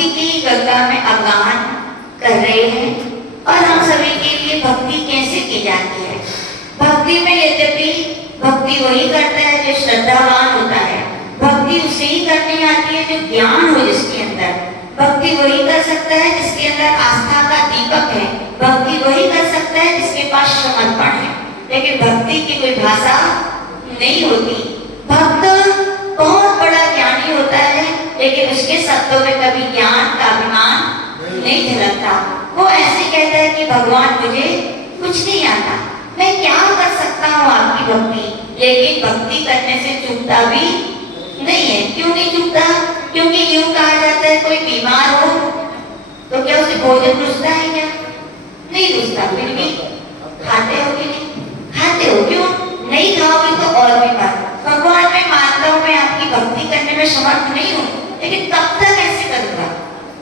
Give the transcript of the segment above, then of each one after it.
भक्ति की गंगा में अवगाहन कर रहे हैं और हम सभी के लिए भक्ति कैसे की जाती है। भक्ति में यद्यपि भक्ति वही करता है जो श्रद्धावान होता है, भक्ति उसे ही करनी आती है जो ज्ञान हो जिसके अंदर, भक्ति वही कर सकता है जिसके अंदर आस्था का दीपक है, भक्ति वही कर सकता है जिसके पास समर्पण है। लेकिन भक्ति की कोई भाषा नहीं होती। भक्त बहुत बड़ा ज्ञानी होता है लेकिन उसके शब्दों में कभी ज्ञान का अभिमान नहीं झलकता। वो ऐसे कहता है कि भगवान मुझे कुछ नहीं आता, मैं क्या कर सकता हूँ आपकी भक्ति, लेकिन भक्ति करने से चूकता भी नहीं है। क्यों नहीं चूकता? क्योंकि यूं कहा जाता है कोई बीमार हो तो क्या उसे भोजन रुचता है? क्या नहीं रुचता, फिर भी खाते हो कि नहीं खाते हो? क्यों नहीं खाओगे तो और बीमार। भगवान मैं मानता हूँ मैं आपकी भक्ति करने में समर्थ नहीं हूँ, लेकिन कब तक ऐसे करूंगा?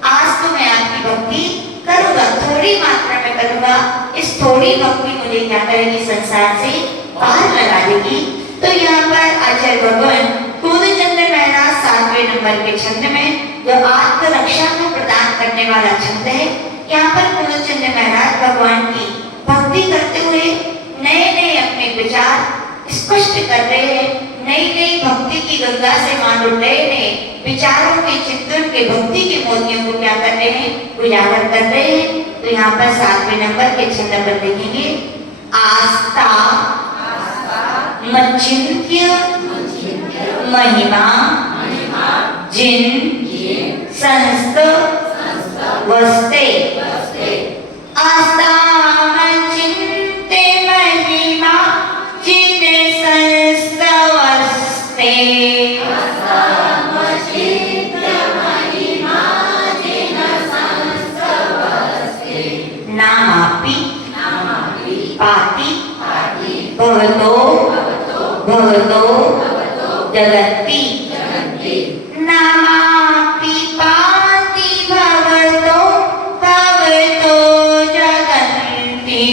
आज तो मैं आपकी भक्ति करूंगा, थोड़ी मात्रा में करूंगा। इस थोड़ी भक्ति मुझे क्या करेगी? संसार से बाहर लगा देगी। तो यहाँ पर आचार्य भगवान पूर्णचंद्र महाराज 7वें नंबर के छंद में जो आत्मरक्षा को प्रदान करने वाला छंद है, यहाँ पर पूर्णचंद्र महाराज भगवान की भक्ति करते हुए नए नए अपने विचार स्पष्ट कर रहे हैं। नई नई भक्ति की गंगा से मानो नए नए विचारों के चिंतन के भक्ति के मोतियों को क्या कर रहे हैं? उजागर कर रहे हैं। तो यहाँ पर 7वें नंबर के छंद पर देखेंगे, आस्था मच्चिंत्य महिमा जिन संस्त वस्ते। आस्था मच्चिंत्य महिमा जिन संस्त वस्ते। नामापि पाति भवतो जगति। नामापि पाति भवतो जगन्ति।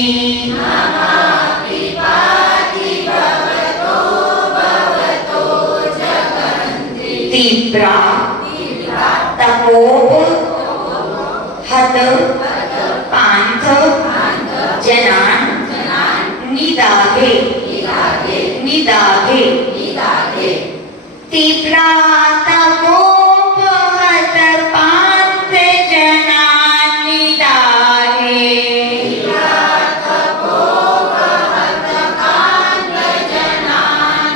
तीव्रा तपोप हत पांथ जनान निदाघे। तीव्रा तपोप हत पांथ जनान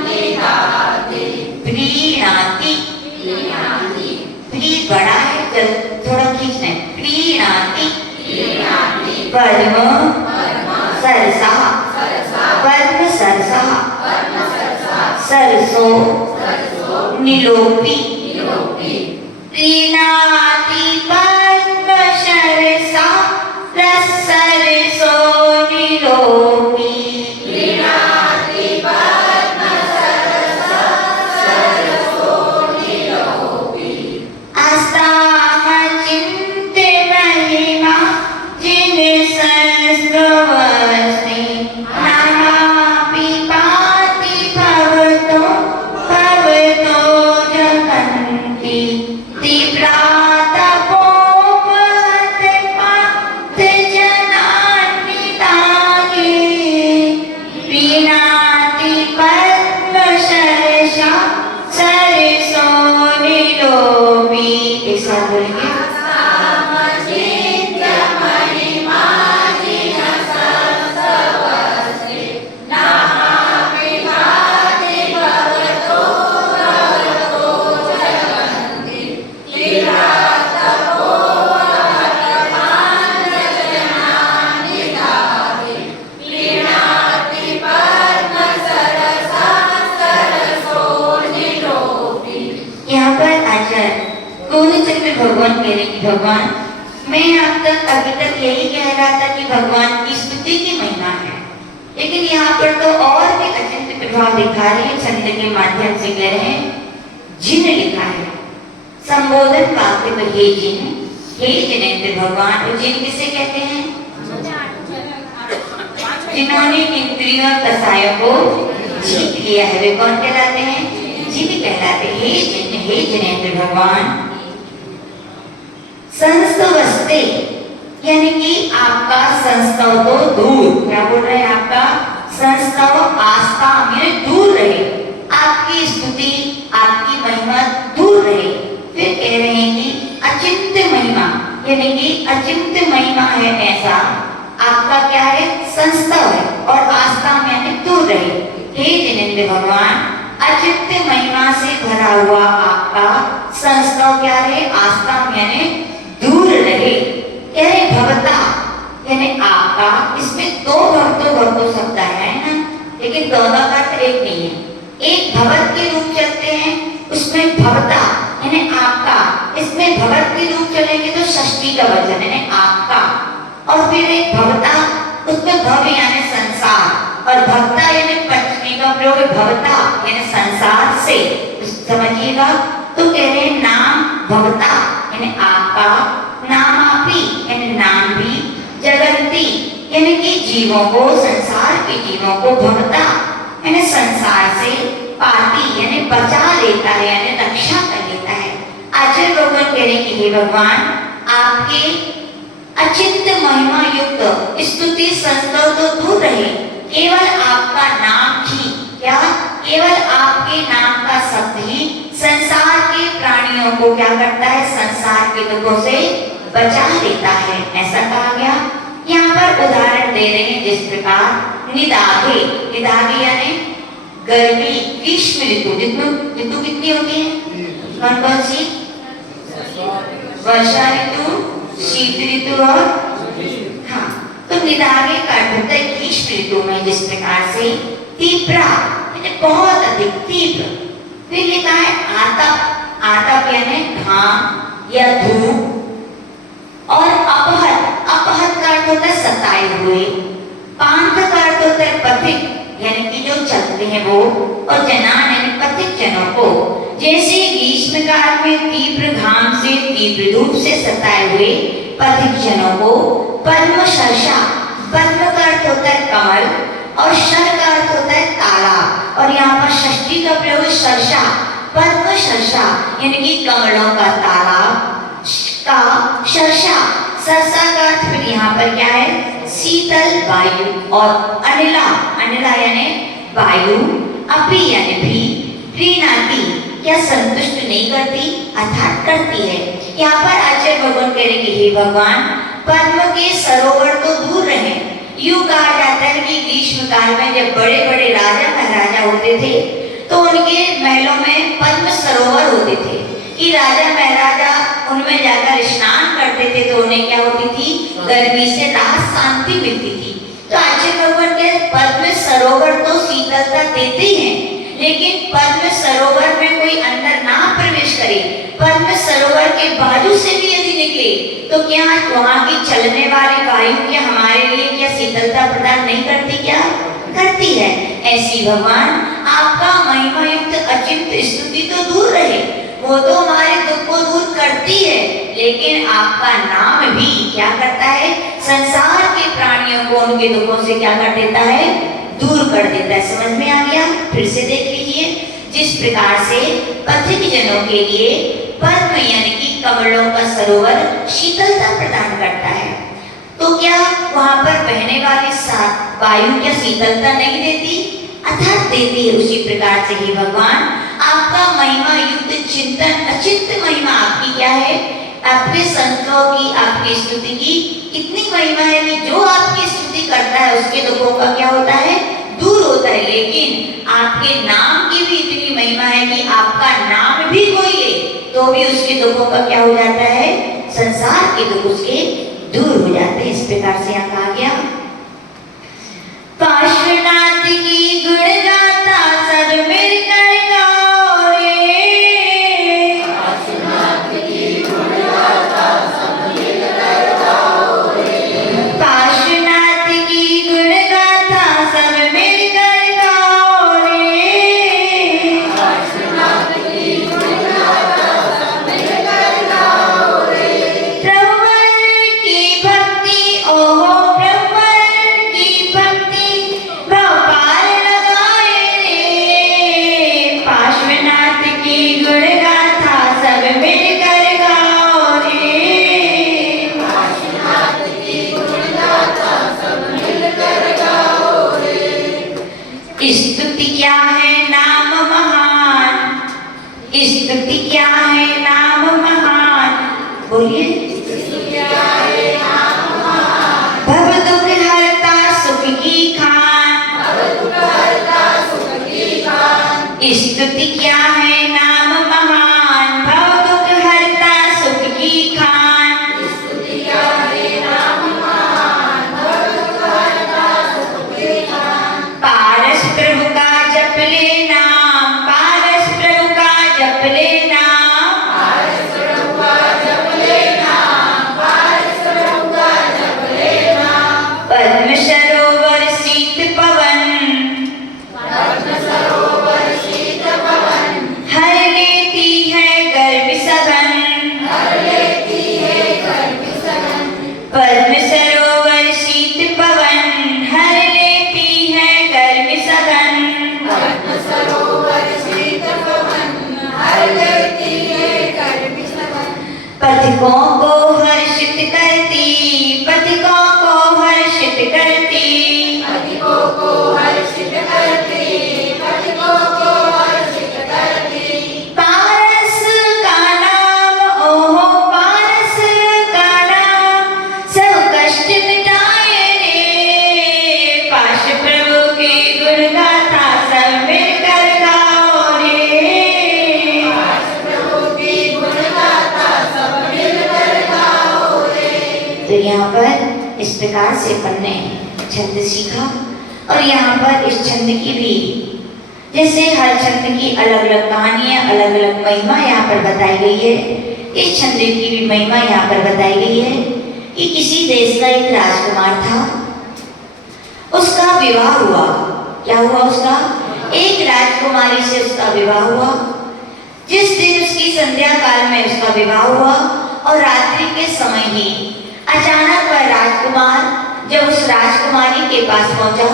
निदाघे। प्रीणाति, प्री बड़ा है थोड़ा खींचना है। प्रीणाति परम सरसा, परम सरसा सरसो निलोपी। प्रीणाति परम सरसा सरसो निलोपी। आस्था मच्चिंत्य महिमा जिन संस्त वस्ते। नामापि पाति भवतो जगन्ति। तीव्रा तपोप हत पांथ जनान निदाघे। प्रीणाति परम सरसा सरसो निलोपी। एक साथ बोलेंगे, यहाँ पर आचार्य पूर्णचंद्र भगवान कह रहे कि भगवान मैं अब तक अभी तक यही कह रहा था कि भगवान की स्तुति की महिमा है, लेकिन यहाँ पर तो और भी अचिंत्य प्रभाव दिखा रहे हैं। छंद के माध्यम से कह रहे हैं, जिन लिखा है संबोधन वाक्य में, हे जिन, हे जिनेंद्र भगवान। और जिन किसे कहते हैं? जिन्होंने इंद्रियों कसायों को जीत लिया है वे कौन कहलाते हैं? जिन कहलाते। हे जिन, हे जिनेंद्र भगवान से, यानी कि आपका संस्तव तो दूर, क्या बोल रहे हैं, आपका संस्तव आस्था में दूर रहे, आपकी स्तुति आपकी महिमा दूर रहे। फिर कह रहे हैं कि अचिंत्य महिमा, यानी कि अचिंत्य महिमा है ऐसा आपका क्या है, संस्तव है, और आस्था में यानी दूर रहे। हे जिनेंद्र भगवान, अचिंत्य महिमा से भरा हुआ आपका संस्तव क्या रहे, आस्था में यानी दूर रहे। कह रहे भवता यानी आपका, इसमें दो भक्तों शब्द आया है ना, लेकिन दोनों का अर्थ एक नहीं है। एक भगत के रूप चलते हैं, उसमें भवता यानी आपका, इसमें भगत के रूप चलेंगे तो षष्ठी का वचन यानी आपका, और फिर एक भवता, उसमें भव यानी संसार, और भक्ता यानी पंचमी का प्रयोग भवता यानी संसार से, समझिएगा। तो कह रहे हैं नाम भवता यानी आपका, नामापि यानी नाम भी, जगंती यानी कि जीवों को, संसार के जीवों को, भवता यानी संसार से, पाती यानी बचा लेता है यानी रक्षा कर लेता है। आचार्य भगवान कह रहे कि हे भगवान, आपके अचिंत्य महिमा युक्त स्तुति संस्तव तो दूर रहे, केवल आपका नाम ही, क्या, केवल आपके नाम का शब्द ही संसार के प्राणियों को क्या करता है, संसार के दुखों से बचा लेता है, ऐसा कहा गया। यहाँ पर उदाहरण दे रहे हैं जिस प्रकार निदाघे, निदाघे यानी गर्मी, ग्रीष्म ऋतु, ऋतु कितनी होती है, कौन कौन सी, वर्षा ऋतु, शीत ऋतु और, हाँ, तो निदाघे का अर्थ होता है ग्रीष्म ऋतु में जिस प्रकार से तीव्रा यानी बहुत अधिक तीव्र। फिर लिखा है आतप, आतप यानी घाम या धूप, और अपहत, अपहत का अर्थ होता है सताए हुए, पांथ का अर्थ होता है पथिक यानी कि जो चलते हैं वो, और जनान यानी पथिक जनों को। जैसे ग्रीष्म काल में तीव्र घाम से, तीव्र धूप से सताए हुए पथिक जनों को पद्म शर्षा, पद्म का अर्थ होता है कमल, और शर का अर्थ होता है तालाब, और यहाँ पर षष्ठी का प्रयोग शर्षा, पद्म शर्षा यानी कि कमलों का तालाब का, शर्षा, सरसा का अर्थ फिर यहाँ पर क्या है, शीतल वायु, और अनिला, अनिला यानी वायु, अपी यानी भी, प्रीणाति क्या संतुष्ट नहीं करती, अर्थात करती है। यहाँ पर आचार्य भगवान कह रहे कि हे भगवान, पद्म के सरोवर तो दूर रहे। यूं कहा जाता है कि ग्रीष्म काल में जब बड़े बड़े राजा महाराजा होते थे तो उनके महलों में पद्म सरोवर होते थे कि राजा महाराजा उनमें जाकर स्नान करते थे, तो उन्हें क्या होती थी, गर्मी से राहत, शांति मिलती थी। तो आचार्य भगवान के पद्म सरोवर तो शीतलता देते हैं, लेकिन पद्म सरोवर में कोई अंदर ना प्रवेश करे, पद्म सरोवर के बाजू से भी यदि निकले तो क्या वहाँ की चलने वाली वायु क्या हमारे लिए क्या शीतलता प्रदान नहीं करती, क्या करती है। ऐसी भगवान आपका महिमा युक्त अचिंत्य स्तुति तो दूर रहे, वो तो हमारे दुख को दूर करती है, लेकिन आपका नाम भी क्या करता है, संसार के प्राणियों को उनके दुखों से क्या कर देता है, दूर कर देता है। समझ में आ गया? फिर से देख लीजिए, जिस प्रकार से पथिक जनों के लिए पद्म यानी कि कमलों का सरोवर शीतलता प्रदान करता है, तो क्या वहां पर बहने वाली वायु क्या शीतलता नहीं देती, अर्थात देती है। उसी प्रकार से ही भगवान आपका महिमा युक्त चिंतन, अचिंत्य महिमा आपकी क्या है, आपके संतों की, आपकी स्तुति की इतनी महिमा है कि जो आपकी स्तुति करता है उसके दुखों का क्या होता है, दूर होता है। लेकिन आपके नाम की भी इतनी महिमा है कि आपका नाम भी कोई ले तो भी उसके दुखों का क्या हो जाता है, संसार के दुख उसके दूर हो जाते हैं। इस प्रकार से यहाँ कहा गया, पार्श्वनाथ की गुण गाथा सब मिलकर गाओ रे, पार्श्वनाथ की गुण गाथा सब मिलकर गाओ रे, पार्श्वनाथ की गुण गाथा सब मिलकर गाओ रे, पार्श्वनाथ की गुण गाथा सब मिलकर गाओ रे, प्रभुवर की भक्ति ओहो प्रभुवर पथिकों को हर्षित करती, पथिकों को हर्षित करती, पथिकों को हर्षित करती, पथिकों को हर्षित करती। पारस का नाम, ओहो पारस का नाम, सब कष्ट मिटाए रे, पाश प्रभु की गुण गाथा सब मिलकर गाओ रे। पाश प्रभु की गुण गाथा सब मिलकर गाओ रे। तो यहाँ पर इस प्रकार से अपन ने छंद सीखा, और यहाँ पर इस छंद की भी, जैसे हर छंद की अलग अलग कहानियां, अलग अलग महिमा यहाँ पर बताई गई है, इस छंद की भी महिमा यहाँ पर बताई गई है कि किसी देश का एक राजकुमार था, उसका विवाह हुआ। क्या हुआ? उसका एक राजकुमारी से उसका विवाह हुआ। जिस दिन उसकी संध्या काल में उसका विवाह हुआ और रात्रि के समय ही अचानक वह राजकुमार जब उस राजकुमारी के पास पहुंचा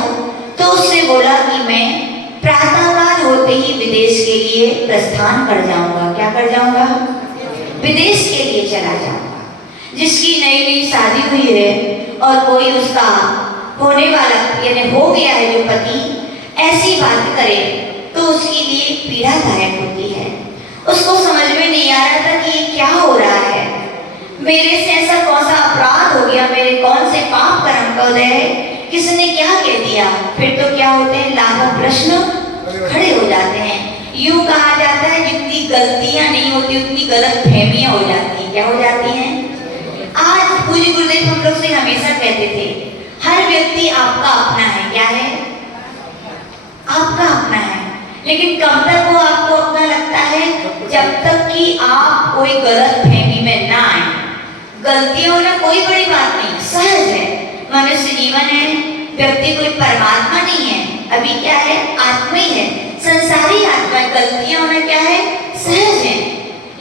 तो उससे बोला कि मैं प्रातःकाल होते ही विदेश के लिए प्रस्थान कर जाऊंगा। क्या कर जाऊंगा? विदेश के लिए चला जाऊंगा। जिसकी नई नई शादी हुई है और कोई उसका होने वाला यानी हो गया है जो पति ऐसी बात करे तो उसके लिए पीड़ादायक होती है। उसको समझ में नहीं आ रहा था कि ये क्या हो रहा है, मेरे से ऐसा कौन सा अपराध हो गया, मेरे कौन से पाप कर्म का उदय है, किसने क्या कह दिया। फिर तो क्या होते हैं, लाखों प्रश्न खड़े हो जाते हैं। यूं कहा जाता है जितनी गलतियां नहीं होती उतनी गलत फहमियां हो जाती हैं। क्या हो जाती हैं? आज पूज्य गुरुदेव हम लोग से हमेशा कहते थे हर व्यक्ति आपका अपना है। क्या है? आपका अपना है। लेकिन कब तक वो आपको अपना लगता है? जब तक कि आप कोई गलत फहमी में ना आए। गलतियां होना कोई बड़ी बात नहीं, सहज है। मनुष्य जीवन है, व्यक्ति कोई परमात्मा नहीं है, अभी क्या है, आत्मा ही है, संसारी आत्मा। गलतियां होना क्या है, सहज है।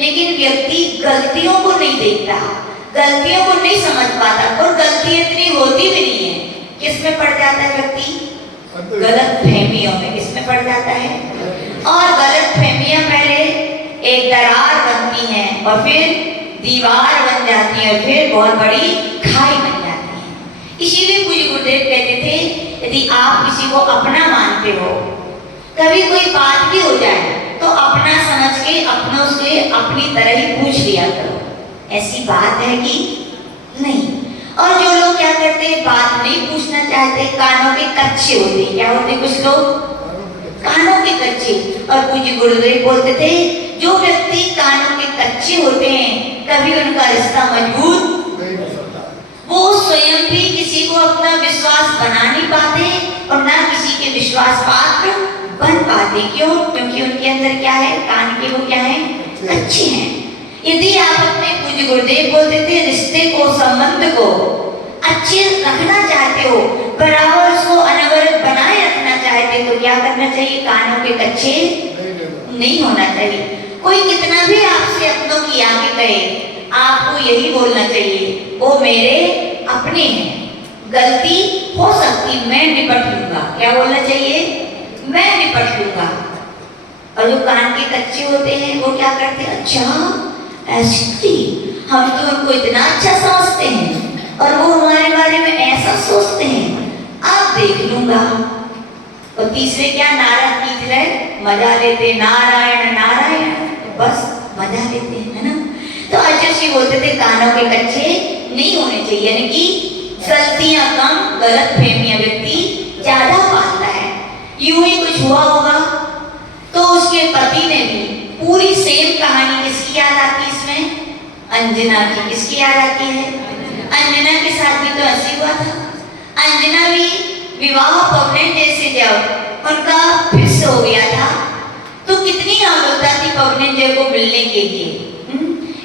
लेकिन व्यक्ति गलतियों को नहीं देखता, गलतियों को नहीं समझ पाता, और गलतियां इतनी होती भी नहीं है। किसमें पड़ जाता है व्यक्ति? गलत फहमियों में। किसमें पड़ जाता है? और गलत फहमियां पहले एक दरार बनती हैं और फिर दीवार बन जाती है, फिर बहुत बड़ी खाई बन जाती है। इसीलिए पूज्य गुरुदेव कहते थे यदि आप किसी को अपना मानते हो, कभी कोई बात भी हो जाए तो अपना समझ के अपनों से अपनी तरह ही पूछ लिया करो। ऐसी बात है कि नहीं। और जो लोग क्या करते हैं, बात नहीं पूछना चाहते, कानों के कच्चे होते। क्या होते कुछ लोग? कानों के कच्चे। और पूज्य गुरुदेव बोलते थे जो व्यक्ति कानों के कच्चे होते हैं कभी उनका रिश्ता मजबूत नहीं हो सकता। वो स्वयं भी किसी को अपना विश्वास बना नहीं पाते और ना किसी के विश्वास पात्र बन पाते। क्यों? क्योंकि उनके अंदर क्या है, कान के वो क्या है, कच्चे हैं। यदि आप अपने पूज्य गुरुदेव बोलते थे रिश्ते को, संबंध को अच्छे रखना चाहते हो, बराबर उसको अनवरत बनाए रखना चाहते हो, तो क्या करना चाहिए? कानों के कच्चे नहीं होना चाहिए। कोई कितना भी आपसे अपनों की आगे कहे, आपको यही बोलना चाहिए वो मेरे अपने हैं, गलती हो सकती मैं निपट लूंगा। क्या बोलना चाहिए? मैं निपट लूंगा। और जो कान के कच्चे होते हैं वो क्या करते हैं, अच्छा ऐसी, हम तो उनको इतना अच्छा समझते हैं और वो हमारे बारे में ऐसा सोचते हैं, आप देख लूंगा। और तीसरे क्या, नारद की तरह मजा लेते, नारायण नारायण, बस मजा लेते हैं, है ना। तो आचार्य बोलते थे कानों के कच्चे नहीं होने चाहिए, यानी कि गलतियां कम, गलत फहमियां व्यक्ति ज्यादा पालता है। यूं ही कुछ हुआ होगा तो उसके पति ने भी पूरी सेम कहानी, किसकी याद आती है इसमें? अंजना की। किसकी याद आती है? अंजना के साथ भी तो ऐसे हुआ था। अंजना भी विवाह पवने जैसे जब उनका फिर से हो गया था तो कितनी आगुलता थी पवने जय को मिलने के लिए।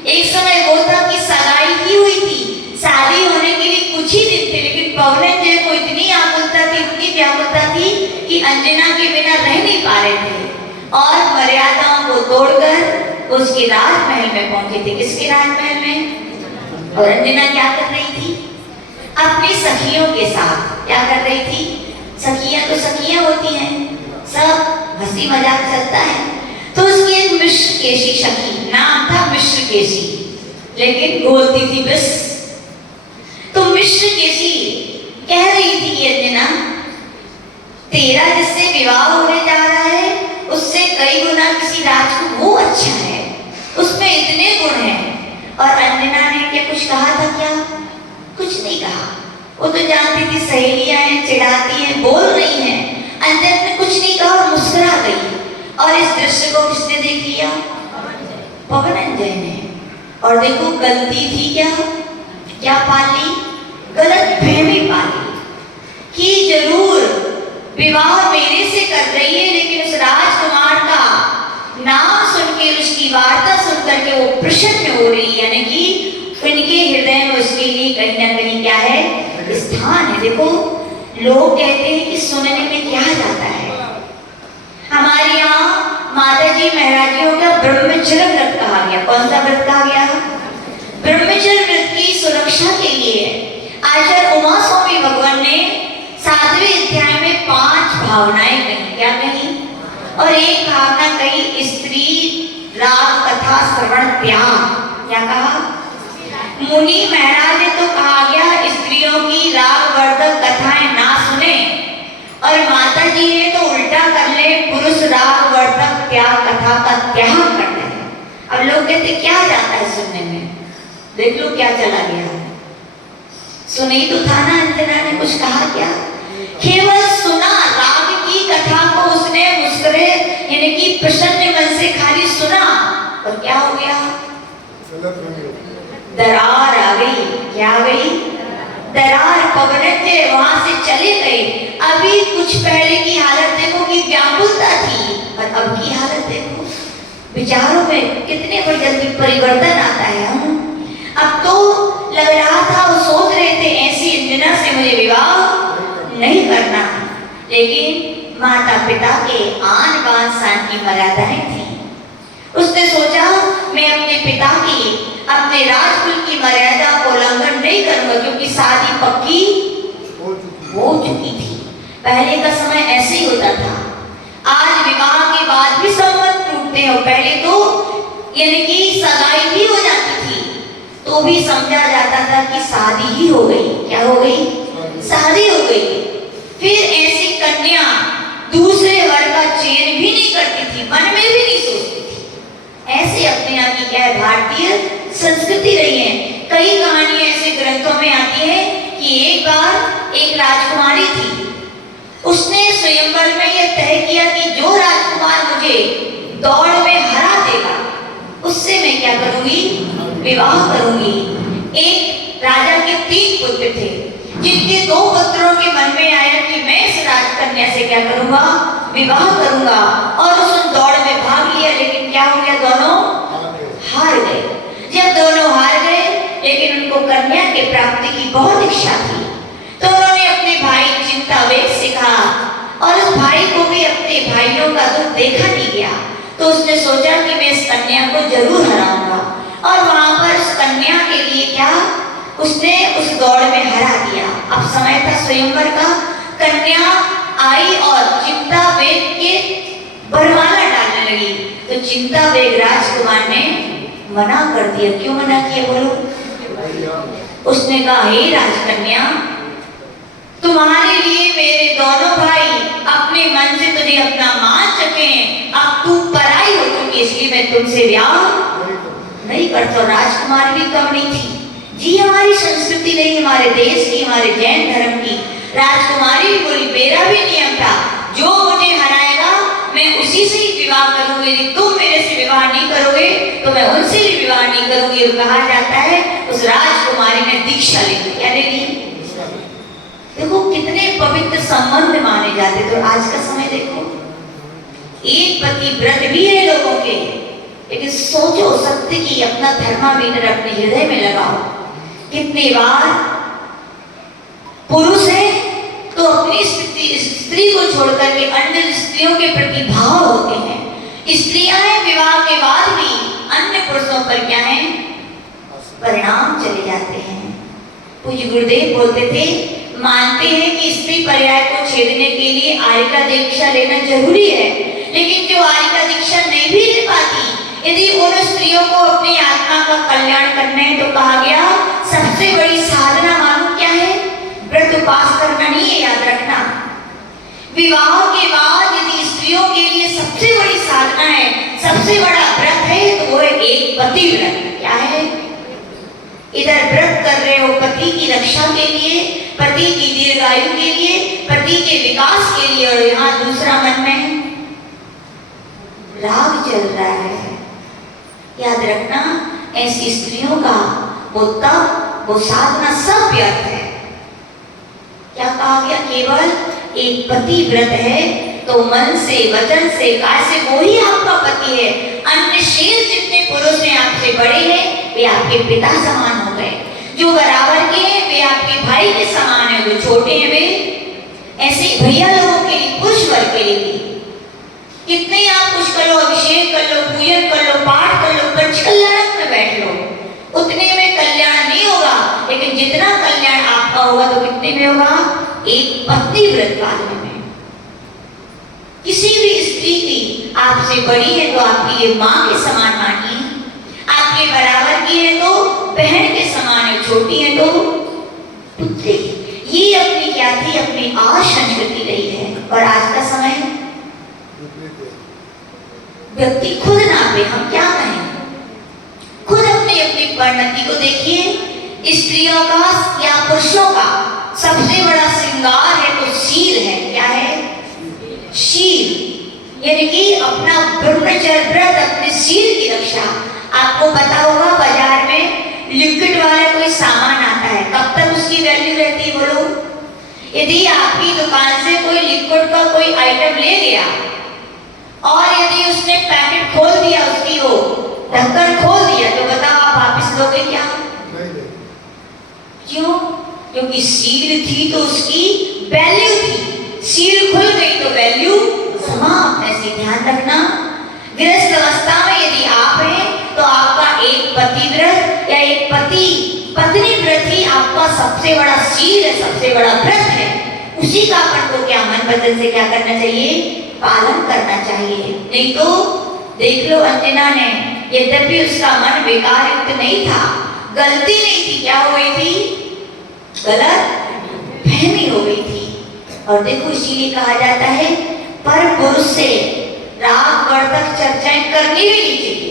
एक समय वो था कि सगाई की हुई थी, शादी होने के लिए कुछ ही दिन थे, लेकिन पवने जय को इतनी आगुलता थी, इतनी व्याकुलता थी कि अंजना के बिना रह नहीं पा रहे थे और मर्यादाओं को तोड़कर उसके राजमहल में पहुंचे थे। किसके राजमहल में? और अंजना क्या कर रही थी? अपनी सखियों के साथ क्या कर रही थी? सखियां तो सखियां होती हैं, सब हंसी मजाक चलता है। तो उसकी एक मिश्रकेशी सखी, नाम था मिश्रकेशी, लेकिन बोलती थी बस। तो मिश्र कैसी कह रही थी कि अंजना, तेरा जिससे विवाह होने जा रहा है उससे कई गुना किसी राज को वो अच्छा है, उसमें इतने गुण हैं। और अंजना ने क्या कुछ कहा था? क्या कुछ नहीं कहा। वो तो जानती थी सहेलियां हैं, चिढ़ाती हैं, बोल रही हैं। अंजना ने कुछ नहीं कहा और मुस्कुरा गई। और इस दृश्य को किसने देख लिया? पवनंजय ने। और देखो गलती थी क्या? क्या पाली? गलत फहमी पाली कि जरूर विवाह मेरे से कर रही है, लेकिन उस राजकुमार का नाम सुनकर, उसकी वार्ता सुनकर के वो प्रसन्न हो रही है, यानी कि उनके हृदय में उसके लिए कहीं ना कहीं क्या है? स्थान है। देखो लोग कहते हैं कि सुनने में क्या जाता है। हमारे यहाँ माता जी महाराजियों का ब्रह्मचर्य व्रत कहा गया। कौन सा व्रत कहा गया? ब्रह्मचर्य व्रत की सुरक्षा के लिए आचार्य उमा स्वामी भगवान ने 7वें अध्याय में 5 भावनाएं कही। क्या कही? और एक भावना कही स्त्री राग कथा श्रवण त्याग। क्या कहा? मुनि महाराज ने तो कहा गया स्त्रियों की राग वर्धक कथाएं ना सुने, और माता जी ने तो उल्टा कर ले, पुरुष राग वर्धक त्याग कथा का त्याग कर ले। अब लोग कहते क्या जाता है सुनने में? देख लो क्या चला गया। सुनी तो था ना, अंजना ने कुछ कहा क्या? केवल सुना, राग की कथा को उसने मुस्कुरे यानी कि प्रसन्न मन से खाली सुना, और क्या हो गया? दरार आ गई। क्या आ गई? दरार। पवनंजय वहां से चले गए। अभी कुछ पहले की हालत देखो कि व्याकुलता थी, और अब की हालत देखो, विचारों में कितने बड़ी जल्दी परिवर्तन आता है। हम अब तो लग रहा था, वो सोच रहे थे ऐसी अंजना से मुझे विवाह नहीं करना, लेकिन माता पिता के आन बान शान की मर्यादाएं थी। उसने सोचा मैं अपने पिता की, अपने राजकुल की मर्यादा को उल्लंघन नहीं करूंगा, क्योंकि शादी पक्की हो चुकी थी। पहले का समय ऐसे ही होता था। आज विवाह के बाद भी संबंध टूटते हैं, पहले तो यानी कि सगाई भी हो जाती थी तो भी समझा जाता था कि शादी ही हो गई। क्या हो गई? शादी हो गई। फिर ऐसी कन्या दूसरे वर का चयन भी नहीं करती थी, मन में भी नहीं सोचती थी। ऐसे अपने यहाँ की क्या है? भारतीय संस्कृति रही है। कई कहानियां ऐसे ग्रंथों में आती है कि एक बार एक राजकुमारी थी, उसने स्वयंवर में यह तय किया कि जो राजकुमार मुझे दौड़ में हरा देगा उससे मैं क्या करूंगी? विवाह करूंगी। एक राजा के 3 पुत्र थे, जिनके 2 पुत्रों के मन में आया कि मैं इस राजकन्या से क्या करूंगा? विवाह करूंगा, और उस दौड़ में भाग लिया। लेकिन क्या हो गया? दोनों हार गए। जब दोनों हार गए, लेकिन उनको कन्या के प्राप्ति की बहुत इच्छा थी, तो उन्होंने अपने भाई चिंतावेग से कहा, और उस भाई को भी अपने भाइयों का दुख देखा नहीं गया, तो उसने सोचा कि मैं इस कन्या को जरूर हराऊंगा। और वहां पर उस कन्या के लिए क्या? उसने उस दौड़ में हरा दिया। अब समय था स्वयंवर का। कन्या आई और चिंतावेग के बरमाला डालने लगी, तो चिंतावेग राजकुमार ने मना कर दिया। क्यों मना किया बोलो? उसने कहा हे राजकन्या, तुम्हारे लिए मेरे दोनों भाई अपने मन से तुझे अपना मान चुके हैं, अब तू पराई हो चुकी, इसलिए मैं तुमसे विवाह नहीं करता। राजकुमार भी कम नहीं थी जी। हमारी संस्कृति नहीं, हमारे देश की, हमारे जैन धर्म की राजकुमारी भी बोली मेरा भी नियम था, जो मुझे हराएगा मैं उसी से ही विवाह करूंगी। यदि तुम मेरे से विवाह नहीं करोगे तो मैं उनसे भी विवाह नहीं करूंगी। और कहा जाता है उस राजकुमारी ने दीक्षा ले ली। क्या ले ली? देखो कितने पवित्र संबंध माने जाते। तो आज का समय देखो, एक पति व्रत भी है लोगों के, लेकिन सोचो सत्य की अपना थर्मामीटर अपने हृदय में लगाओ। कितनी बार पुरुष है तो अपनी स्त्री को छोड़कर के अन्य स्त्रियों के प्रति भाव होते हैं। स्त्रियां विवाह के बाद भी अन्य पुरुषों पर क्या है? परिणाम चले जाते हैं। पूज्य गुरुदेव बोलते थे, मानते हैं कि स्त्री पर्याय को छेदने के लिए आर्यिका दीक्षा लेना जरूरी है, लेकिन जो आर्यिका दीक्षा नहीं भी ले पाती, यदि उन स्त्रियों को अपनी आत्मा का कल्याण करने हैं तो कहा गया सबसे बड़ी साधना मालूम क्या है? व्रत उपास करना नहीं है, याद रखना। विवाह के बाद यदि स्त्रियों के लिए सबसे बड़ी साधना है, सबसे बड़ा व्रत है, तो वो है एक पति व्रत। क्या है? इधर व्रत कर रहे हो पति की रक्षा के लिए, पति की दीर्घायु के लिए, पति के विकास के लिए, और यहाँ दूसरा मन में राग चल रहा है। याद रखना, ऐसी स्त्रियों का वो तप, वो साधना सब व्यर्थ है। क्या कहा गया? केवल एक पति व्रत है तो मन से, वचन से, काय से वो ही आपका पति है। अन्य शेष जितने पुरुष हैं आपसे बड़े हैं, वे आपके पिता समान हो गए। जो बराबर के हैं वे आपके भाई के समान है, जो छोटे हैं वे ऐसे भैया लोगों के लिए, पुरुष वर्ग के लिए भी कितने आप कुछ कर लो, अभिषेक कर लो, पूजन कर लो, पाठ कर लो, पंचकल्याण में बैठ लो, उतने में कल्याण नहीं होगा। लेकिन जितना कल्याण आपका होगा तो कितने में होगा? एक पति व्रत पालने में। किसी भी स्त्री की आपसे बड़ी है तो आपकी ये माँ के समान मानिए, आपके बराबर की है तो बहन के समान है, छोटी है तो पुत्री। ये अपनी क्या थी? अपनी आज संस्कृति रही है। और आज का समय व्यक्ति खुद नापे, हम क्या कहें? खुद अपनी अपनी परिणति को देखिए। स्त्रियों का या पुरुषों का सबसे बड़ा श्रृंगार है तो शील है। क्या है? शील, यानी कि अपना ब्रह्मचर्य व्रत, अपने शील की रक्षा। आपको पता होगा बाजार में लिक्विड वाला कोई सामान आता है, कब तक उसकी वैल्यू रहती है बोलो? यदि आपकी दुकान से कोई लिक्विड का कोई आइटम ले गया और यदि उसने पैकेट खोल दिया, उसकी वो ढक्कन खोल दिया, तो बताओ आप वापस लोगे क्या? क्यों? क्योंकि सील थी तो उसकी वैल्यू थी, सील खुल गई तो वैल्यू समाप्त। ऐसे ध्यान रखना, गृहस्थ अवस्था में यदि आप हैं तो आपका एक पति व्रत या एक पति पत्नी व्रत ही आपका सबसे बड़ा सील है, सबसे बड़ा व्रत है। उसी का अपन को क्या मन बदल से क्या करना चाहिए? पालन करना चाहिए। नहीं तो देख लो अंजना ने, यद्यपि उसका मन विकार युक्त नहीं था, गलती नहीं थी, क्या हो गई थी? गलत फहमी हो गई थी। और देखो इसीलिए कहा जाता है पर पुरुष से राग वर्धक चर्चाएं करनी भी नहीं चाहिए।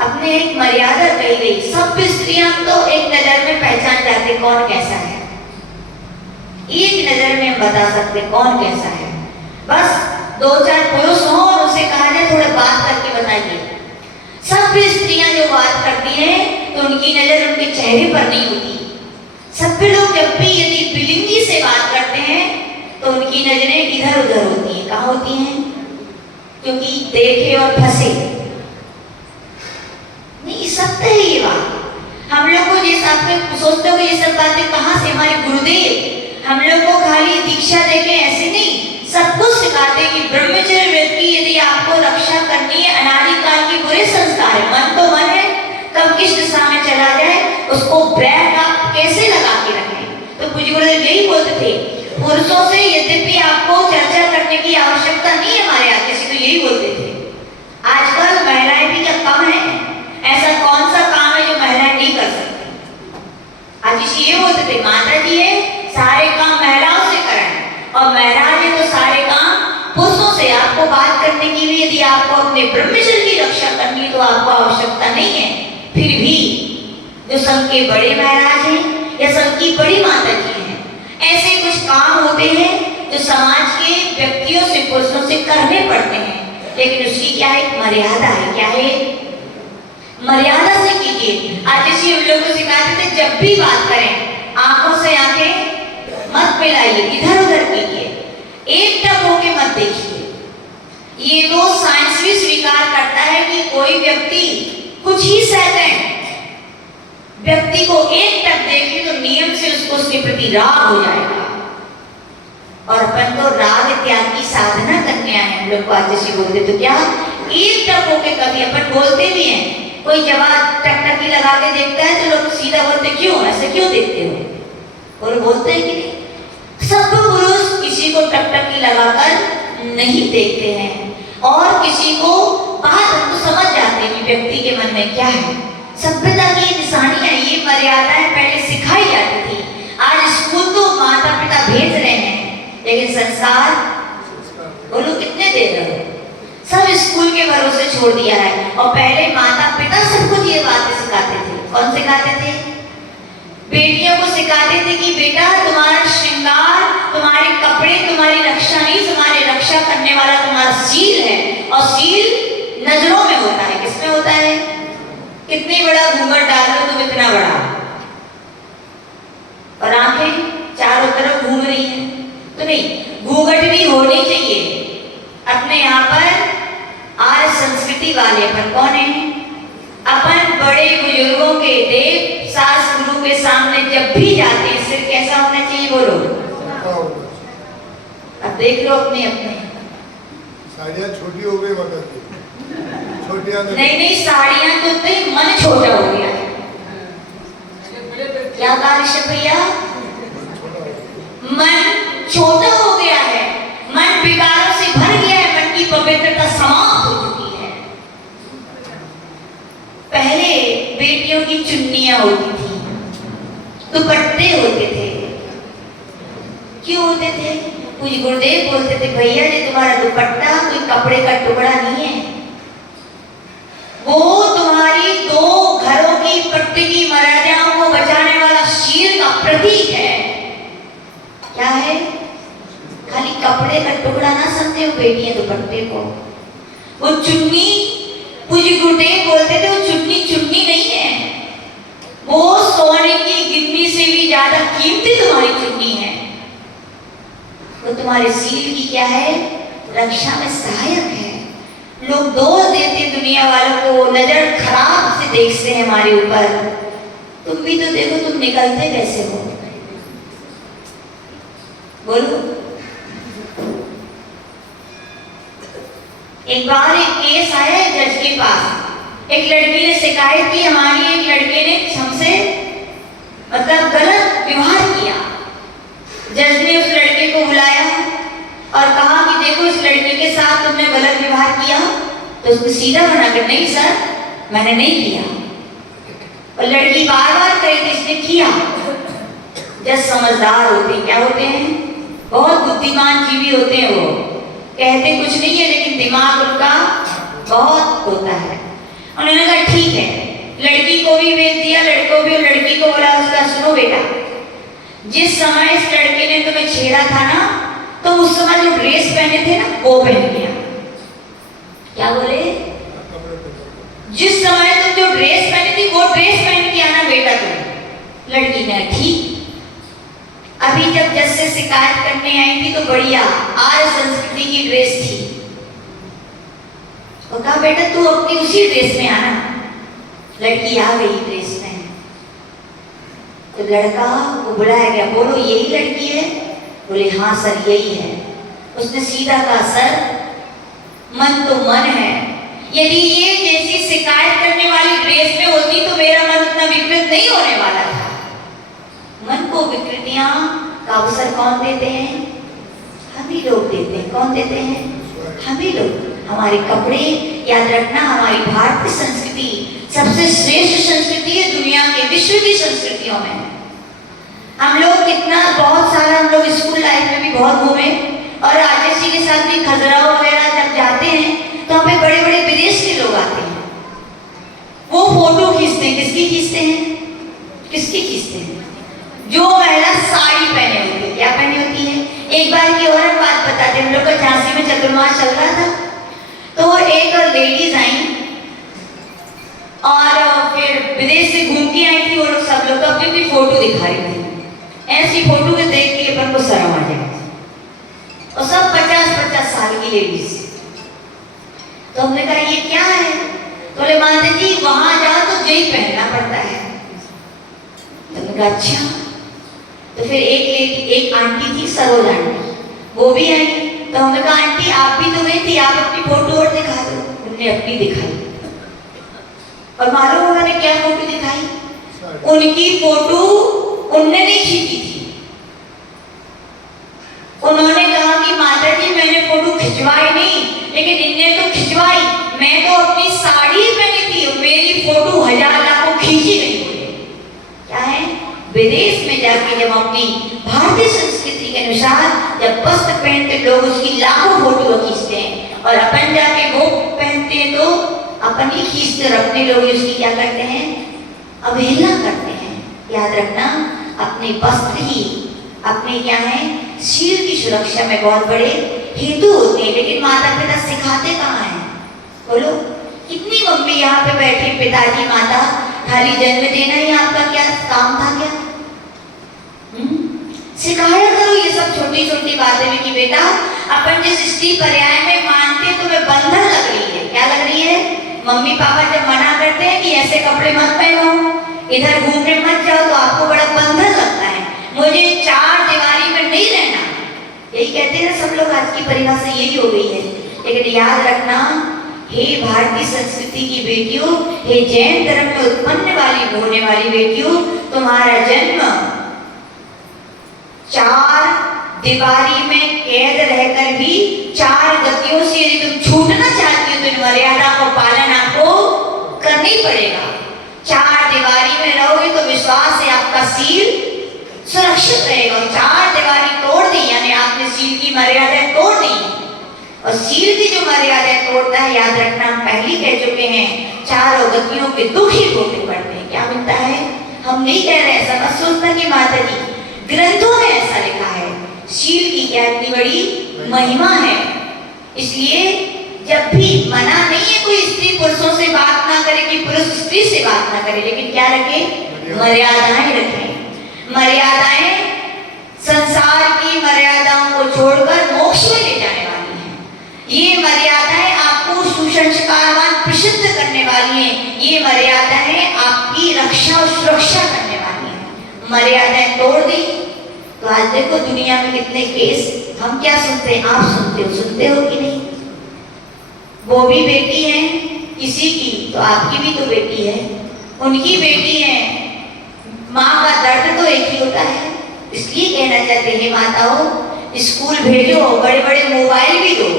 अपने एक मर्यादा कही गई, सब स्त्रियां तो एक नजर में पहचान जाते कौन कैसा है, एक नजर में हम बता सकते कौन कैसा है। बस दो चार पुरुष हों और उसे कहा जाए थोड़ा बात करके बताइए। सब स्त्रियां जो बात करती हैं तो उनकी नजर उनके चेहरे पर नहीं होती। सब लोग जब भी यदि बिलिंगी से बात करते हैं तो उनकी नजरें इधर उधर होती हैं। कहाँ होती हैं? क्योंकि देखे और फंसे नहीं सकते है ये बात। हम लोग को जिस आप सोचते हो ये सब बातें कहाँ से? हमारे गुरुदेव हम लोग को खाली दीक्षा देके ऐसे नहीं, सब कुछ सिखाते कि ब्रह्मचर्य व्रत की यदि आपको रक्षा करनी है, अनादि काल के बुरे संस्कार है, मन तो मन है, कब किस दिशा में चला जाए उसको ब्रेक आप कैसे लगा के रखें। तो पूज्य गुरुदेव यही बोलते थे, पुरुषों से यद्यपि आपको चर्चा करने की आवश्यकता नहीं है, हमारे आगे से तो यही बोलते थे। आजकल महिलाएं भी क्या कम है? ऐसा कौन सा काम है जो महिलाएं नहीं कर सकती? आज इसी ये बोलते थे, माता जी है सारे काम महिलाओं से करें और महाराज है तो सारे काम पुरुषों से। आपको बात करने की भी यदि आपको अपने ब्रह्मचर्य की रक्षा करनी तो आपको आवश्यकता नहीं है। फिर भी जो संघ के बड़े महाराज हैं या संघ की बड़ी माता जी हैं, ऐसे कुछ काम होते हैं जो समाज के व्यक्तियों से, पुरुषों से करने पड़ते हैं, लेकिन उसकी क्या है? मर्यादा है। क्या है? मर्यादा से कीजिए। आज इसी हम लोग को सिखाते थे, जब भी बात करें आंखों से आंखें मत मिलाइए, इधर उधर कीजिए, एक टक होके मत देखिए। ये तो साइंस भी स्वीकार करता है कि कोई व्यक्ति कुछ ही सेकंड व्यक्ति को एक टक देखे तो नियम से उसको उसके प्रति राग हो जाएगा। और अपन तो राग त्याग की साधना करने आए हैं। हम लोग को आज जैसे बोलते तो क्या एक टक होके कभी अपन बोलते भी हैं, कोई जवाब टकटकी लगा के देखता है तो लोग सीधा बोलते क्यों ऐसे क्यों देखते हो, और बोलते हैं कि नहीं। सब पुरुष किसी को टकटकी लगाकर नहीं देखते हैं और किसी को बात तो समझ जाते हैं कि व्यक्ति के मन में क्या है, सभ्यता की निशानियां, ये मर्यादाएं पहले सिखाई जाती थी। आज स्कूल तो माता पिता भेज रहे हैं, लेकिन संस्कार बोलो कितने दे रहे हो? सब स्कूल के भरोसे छोड़ दिया है। और पहले माता पिता सबको ये बातें सिखाते थे। कौन सिखाते थे? बेटियों को सिखाते थे कि बेटा तुम्हारा श्रृंगार, तुम्हारे कपड़े तुम्हारी रक्षा नहीं, तुम्हारी रक्षा करने वाला तुम्हारा सील है। और सील नजरों में होता है। किसमें होता है? कितनी बड़ा घूंघट डाल दो तुम, इतना बड़ा, और आंखें चारों तरफ घूम रही हैं तो नहीं, घूंघट भी होनी चाहिए। अपने यहाँ पर आज संस्कृति वाले अपन कौन है? अपन बड़े बुजुर्गों के, देव सास गुरु के सामने जब भी जाते हैं, सिर कैसा होना चाहिए बोलो? अब देख लो अपने अपने। साड़ियाँ छोटी हो गई वक्त की, छोटियाँ नहीं, साड़ियाँ तो इतनी, मन छोटा हो गया है। क्या कहा ऋषभ भैया? मन छोटा हो गया है, मन विकारों से भर गया है, मन की पवित्रता समाप्त हो चुकी है। पहले बेटियों की चुन्नियां होती थी, दुपट्टे होते थे। क्यों होते थे? कुछ गुरुदेव बोलते थे भैया जी तुम्हारा दुपट्टा कोई कपड़े का टुकड़ा नहीं है, वो तुम्हारी दो घरों की पट्टी की मर्यादाओं को बचाने वाला शील का प्रतीक है। क्या है? खाली कपड़े का टुकड़ा ना समझे वो बेटियां दुपट्टे को। वो चुन्नी, पूज्य गुरुदेव बोलते थे वो चुन्नी चुन्नी नहीं है, वो सोने की गिन्नी से भी ज्यादा कीमती तुम्हारी चुन्नी है। वो तुम्हारे सील की क्या है? रक्षा में सहायक है। लोग दोष देते दुनिया वालों को, नजर खराब से देखते हैं हमारे ऊपर। तुम भी तो देखो तुम निकलते कैसे हो, बोलो। एक बार एक केस आया जज के पास। एक लड़की ने शिकायत की हमारी एक लड़के ने हमसे मतलब गलत व्यवहार किया। जज ने उस लड़के को बुलाया और कहा कि देखो इस लड़के के साथ तुमने गलत व्यवहार किया। तो उसने सीधा मना कर, नहीं सर मैंने नहीं किया। और लड़की बार बार कही थी इसने किया। जज समझदार होते हैं, क्या होते हैं? बहुत बुद्धिमान जीवी होते हैं। वो कहते कुछ नहीं है लेकिन दिमाग उनका बहुत होता है। उन्होंने कहा ठीक है, लड़की को भी भेज दिया, लड़को भी, और लड़की को बोला उसका सुनो बेटा, जिस समय इस लड़के ने तुम्हें छेड़ा था ना, तो उस समय जो ड्रेस पहने थे ना वो पहन लिया। क्या बोले? जिस समय तुम जो ड्रेस पहनी थी वो ड्रेस पहन के आना बेटा तुम। लड़की ने ठीक। अभी जब जज से शिकायत करने आई थी तो बढ़िया आज संस्कृति की ड्रेस थी। वो कहा बेटा तू अपनी उसी ड्रेस में आना। लड़की आ गई ड्रेस में। तो लड़का को बुलाया गया, बोलो यही लड़की है? बोले हाँ सर यही है। उसने सीधा कहा सर मन तो मन है, यदि ये जैसी शिकायत करने वाली ड्रेस में होती तो मेरा मन उतना विकृत नहीं होने वाला था। मन को विकृतियां का अवसर कौन देते हैं? हम ही लोग देते हैं। कौन देते हैं? हम ही लोग। हमारे कपड़े, याद रखना हमारी भारतीय संस्कृति सबसे श्रेष्ठ संस्कृति है दुनिया के, विश्व की संस्कृतियों में। हम लोग कितना बहुत सारा हम लोग स्कूल लाइफ में भी बहुत घूमे, और राजेश जी के साथ भी खजुराहो वगैरह जब जाते हैं तो हमें बड़े बड़े विदेश के लोग आते हैं। वो फोटो खींचते हैं। किसकी खींचते हैं? किसकी खींचते हैं? जो महिला साड़ी पहने होती है। क्या पहनी होती है? एक बार की और बात बताते हैं। हम लोग का झांसी में चतुर्मास चल रहा था, तो एक लेडीज आई और फिर विदेश से घूम के आई थी। वो लोग सब लोग अपनी अपनी फोटो दिखा रही थी। ऐसी फोटो को देख के अपन को शर्म आ जाए। और सब 50-50 साल की लेडीज। तो हमने कहा ये क्या है? तो बोले माता जी वहां जाओ तो यही पहनना पड़ता है। तो हमने कहा अच्छा। तो फिर एक लेडी, एक आंटी थी सरोज आंटी, वो भी आई। तो हमने कहा आंटी आप भी तो गई थी, आप अपनी फोटो और दिखा दो। उन्होंने अपनी दिखाई, और मालूम उन्होंने क्या फोटो दिखाई? उनकी फोटो उनने नहीं खींची थी। उन्होंने कहा कि माता जी मैंने फोटो खिंचवाई नहीं, लेकिन इनने तो खिंचवाई। मैं तो अपनी साड़ी पहनी थी, मेरी फोटो 1000 लाखों खींची नहीं बोले। क्या है, विदेश में जाके जब अपनी भारतीय संस्कृति के अनुसार जब वस्त्र पहनते लोग उसकी लाखों फोटो खींचते हैं, और अपन जाके वो पहनते हैं तो अपन ही खींचते और अपने लोग उसकी क्या करते हैं, अवहेलना करते हैं। याद रखना, अपने वस्त्र ही अपने क्या है, शील की सुरक्षा में बहुत बड़े हेतु होते हैं, लेकिन माता पिता सिखाते कहाँ हैं? बोलो, कितनी मम्मी यहाँ पे बैठी, पिताजी माता, खाली जन्म देना ही आपका क्या काम था क्या? सिखाया करो ये सब छोटी छोटी बातें भी कि बेटा अपन जिस स्त्री पर्याय में मानते तुम्हें बंधन लग रही है। क्या लग रही है? मम्मी पापा जब मना करते हैं कि ऐसे कपड़े मत पहनो, इधर घूमने मत जाओ, तो आपको बड़ा बंधन लगता है, मुझे चार दीवारी में नहीं रहना। यही कहते हैं ना सब लोग, आज की परिभाषा यही हो गई है। लेकिन याद रखना, हे भारतीय संस्कृति की बेटियों, हे जैन धर्म में उत्पन्न वाली होने वाली बेटियों, तुम्हारा जन्म चार दीवारी में कैद रहकर भी चार गतियों से यदि तुम छूटना चाहती हो तो इन मर्यादा का पालन आपको करना ही पड़ेगा। चार दीवारी में रहोगे तो विश्वास से आपका सील सुरक्षित रहेगा, और चार दीवारी तोड़ दी यानी आपने सील की मर्यादा तोड़ दी, और सील की जो मर्यादा तोड़ता है, याद रखना, हम पहले कह चुके हैं, चारों गतियों के दुख ही भोगने पड़ते हैं। क्या मिलता है? हम नहीं कह रहे ऐसा मत सोचना कि माता जी, ग्रंथों में ऐसा लिखा है, शील की क्या इतनी बड़ी महिमा है। इसलिए जब भी मना नहीं है कोई स्त्री पुरुषों से बात ना करे कि पुरुष स्त्री से बात ना करे, लेकिन क्या रखे? मर्यादाएं रखें। मर्यादाएं संसार की मर्यादाओं को छोड़कर मोक्ष में ले जाने वाली हैं। ये मर्यादाएं आपको सुसंस्कारवान प्रसिद्ध करने वाली हैं। ये मर्यादाएं आपकी रक्षा और सुरक्षा करने वाली हैं। मर्यादाएं तोड़ दी तो आज देखो दुनिया में कितने केस हम क्या सुनते हैं, आप सुनते हो कि नहीं? वो भी बेटी है किसी की, तो आपकी भी तो बेटी है, उनकी बेटी है, माँ का दर्द तो एक ही होता है। इसलिए कहना चाहते हैं माताओं, स्कूल भेजो, बड़े बड़े मोबाइल भी दो,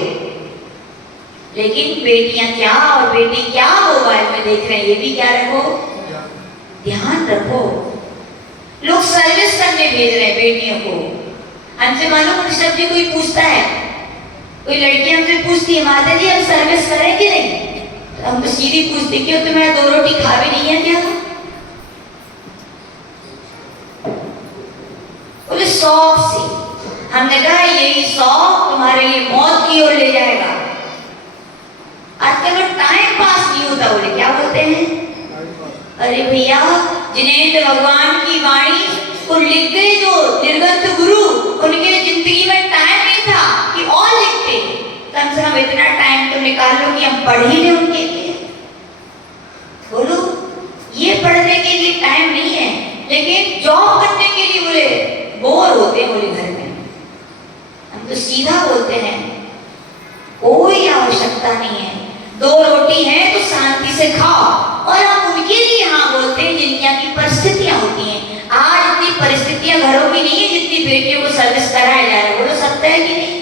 लेकिन बेटियां क्या और बेटी क्या मोबाइल में देख रहे हैं ये भी क्या रखो, ध्यान रखो। लोग सर्विस करने भेज रहे हैं बेटियों को। हमसे मालूम ऋषभ जी, कोई पूछता है, कोई लड़की हमसे पूछती है, माता जी हम सर्विस करें कि नहीं? तो हम तो सीधी पूछते, क्यों तुम्हें दो रोटी खा भी नहीं है क्या? बोले शौक से। हमने कहा यही शौक तुम्हारे लिए मौत की ओर ले जाएगा। आजकल वो टाइम पास नहीं होता। बोले क्या बोलते हैं? अरे भैया, जिनेंद्र भगवान की वाणी को लिख गए जो निर्गत गुरु, उनके जिंदगी में टाइम नहीं था कि और लिखते। कम से कम इतना टाइम तो निकाल लो कि हम पढ़ ही ले उनके लिए। बोलो, ये पढ़ने के लिए टाइम नहीं है, लेकिन जॉब करने के लिए बोले बोर होते हैं। बोले घर में हम तो सीधा बोलते हैं, कोई आवश्यकता नहीं है, दो रोटी है तो शांति से खाओ। और हम उनके लिए हाँ बोलते हैं जिनकी यहाँ की परिस्थितियां होती हैं। आज इतनी परिस्थितियां घरों की नहीं है जितनी बेटियों को सर्विस कराया जा रहा है। बोलो सकता है कि नहीं?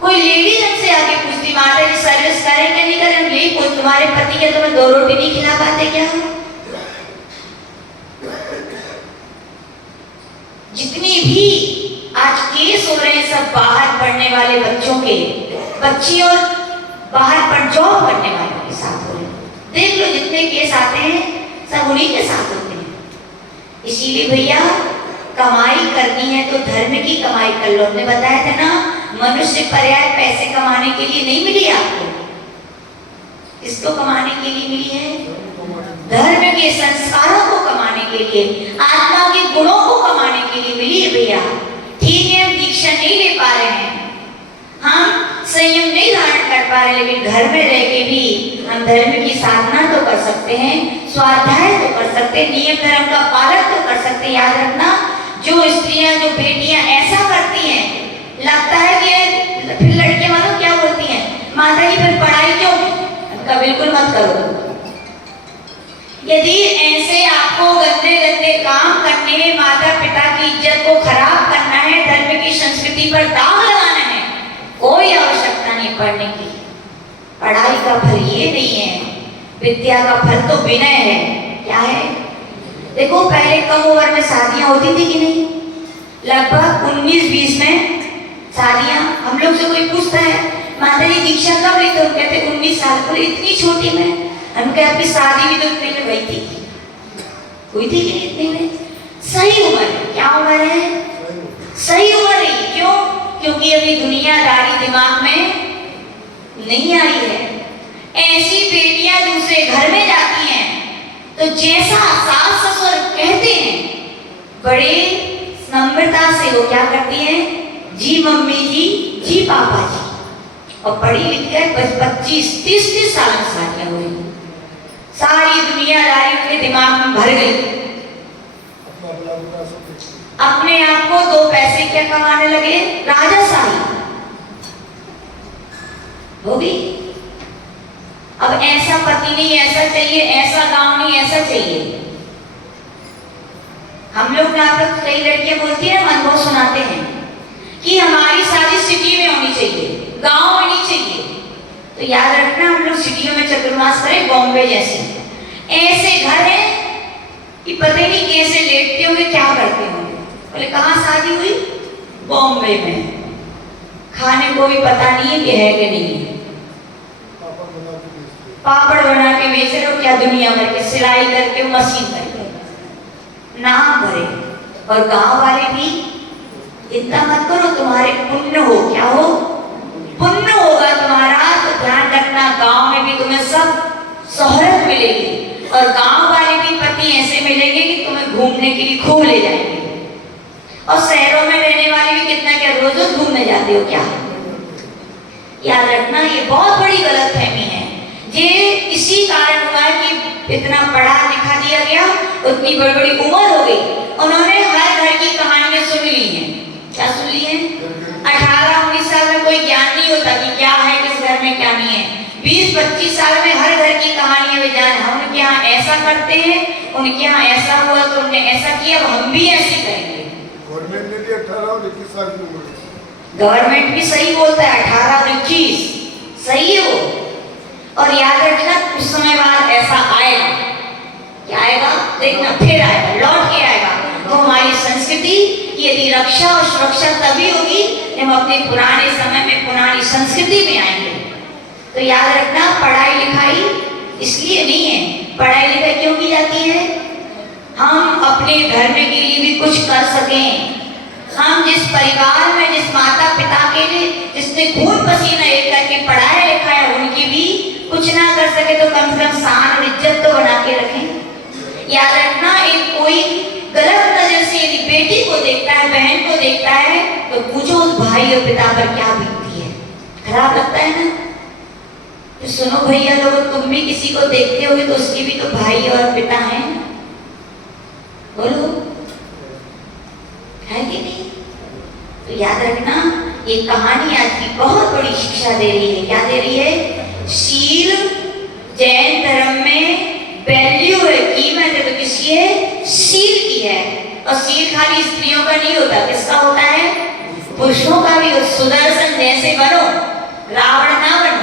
कोई लेडीज हमसे आके पूछती, माता जी सर्विस करें क्या नहीं करें? यही पूछ, तुम्हारे पति क्या तुम्हें दो रोटी नहीं खिला पाते क्या? जितनी भी आज केस हो रहे हैं सब बाहर पढ़ने वाले बच्चों के, बच्ची और बाहर पर जॉब करने वालों के साथ हो रहे हैं। देख लो जितने केस आते हैं सब उन्हीं के साथ होते हैं। इसीलिए भैया, कमाई करनी है तो धर्म की कमाई कर लो। हमने बताया था ना, मनुष्य पर्याय पैसे कमाने के लिए नहीं मिली आपको। किसको कमाने के लिए मिली है? धर्म के संस्कारों को कमाने के लिए, आत्मा के गुणों को कमाने के लिए मिली है भैया। ठीक है, हम दीक्षा नहीं ले पा रहे हैं, हम संयम नहीं धारण कर पा रहे, लेकिन घर में रह के भी हम धर्म की साधना तो कर सकते हैं, स्वाध्याय तो कर सकते हैं, नियम धर्म का पालन तो कर सकते हैं। याद रखना, जो स्त्रियां, जो बेटियां ऐसा करती हैं, लगता है कि फिर लड़कियां मानो क्या बोलती हैं, माता जी फिर पढ़ाई क्यों? का बिल्कुल मत करो। यदि ऐसे आपको गंदे गंदे काम करने, माता पिता की इज्जत को खराब करना है, धर्म की संस्कृति पर दाग लगाना है, कोई आवश्यकता नहीं पढ़ने की। पढ़ाई का फल ये नहीं है विद्या का फल तो विनय है। क्या है? देखो पहले कम उम्र में शादियां होती थी कि नहीं? लगभग 19-20 में शादियां। हम लोग से कोई पूछता है माता जी दीक्षा कब ली? तो हम कहते 19 साल। बोले इतनी छोटी में? हम कहते आपकी शादी भी तो इतने में हुई थी। हुई थी कि नहीं इतने में? सही उम्र है। क्या उम्र है? सही उम्र है। क्यों? क्योंकि अभी दुनियादारी दिमाग में नहीं आई है। ऐसी बेटियां दूसरे घर में जाती हैं तो जैसा सास ससुर कहते हैं बड़े नम्रता से वो क्या करती हैं? जी मम्मी जी, जी पापा जी। और पढ़ी लिख कर 25-30 साल में शादियां हुई। सारी दुनियादारी उनके दिमाग में भर गई। अपने आप को 2 पैसे क्या कमाने लगे? राजाशाही होगी। अब ऐसा पति नहीं, ऐसा चाहिए, ऐसा गांव नहीं, ऐसा चाहिए। हम लोग यहाँ पर कई लड़कियां बोलती है, अनुभव सुनाते हैं कि हमारी शादी सिटी में होनी चाहिए, गांव में नहीं चाहिए। तो याद रखना हम लोग सिटियों में चतुर्मास करें, बॉम्बे जैसे ऐसे घर है कि पता ही नहीं कैसे लेटते होंगे, क्या करते होंगे। बोले कहाँ शादी हुई? बॉम्बे में। खाने को भी पता नहीं है कि है कि नहीं है। पापड़ बना के बेच रहे हो, क्या दुनिया भर के सिलाई करके मशीन करके नाम भरे। और गांव वाले भी इतना मत करो, तुम्हारे पुण्य हो। क्या हो? पुण्य होगा तुम्हारा। तो ध्यान रखना गांव में भी तुम्हें सब शोहरत मिलेगी और गांव वाले भी पति ऐसे मिलेंगे कि तुम्हें घूमने के लिए खूब ले जाएंगे। और शहरों में रहने वाले भी कितना क्या रोज रोज घूमने जाते हो क्या? याद रखना ये बहुत बड़ी गलतफहमी है। ये इसी कारण हुआ है कि इतना पढ़ा लिखा दिया गया, उतनी बड़ी बड़ी उम्र हो गई, उन्होंने हर घर की कहानियां सुन ली हैं। क्या सुन ली हैं? 18-19 साल में कोई ज्ञान नहीं होता कि क्या है किस घर में क्या नहीं है। 20-25 साल में हर घर की कहानियां वे जान। हम उनके यहाँ ऐसा करते हैं, उनके यहाँ ऐसा हुआ तो उन्होंने ऐसा किया, हम भी ऐसे करेंगे। गवर्नमेंट ने भी 18 और 21 साल की उम्र। गवर्नमेंट भी सही बोलता है, 18 और 21 सही है वो। और याद रखना कुछ समय बाद ऐसा आएगा। क्या आएगा? देखना फिर आएगा, लौट के आएगा। तो हमारी संस्कृति यदि रक्षा और सुरक्षा तभी होगी जब हम अपने पुराने समय में पुरानी संस्कृति में आएंगे। तो याद रखना पढ़ाई लिखाई इसलिए नहीं है। पढ़ाई लिखाई क्यों की जाती है? हम अपने धर्म के लिए भी कुछ कर सकें। हम जिस परिवार में, जिस माता पिता के लिए जिसने खून पसीना एक करके पढ़ाया लिखाया, उनकी भी कुछ ना कर सके तो कम से कम शान और इज्जत तो बना के रखें। याद रखना एक कोई गलत नजर से यदि बेटी को देखता है, बहन को देखता है, तो पूछो उस भाई और पिता पर क्या बीतती है। खराब लगता है ना? तो सुनो भैया लोग, तुम भी किसी को देखते होगे तो उसके भी तो भाई और पिता हैं। बोलो है कि नहीं? तो याद रखना ये कहानी आज की बहुत बड़ी शिक्षा दे रही है। क्या दे रही है? शील जैन धर्म में वैल्यू है, कीमत है, तो किसकी है? शील की है। और शील खाली स्त्रियों का नहीं होता, किसका होता है? पुरुषों का भी। सुदर्शन जैसे बनो, रावण ना बनो।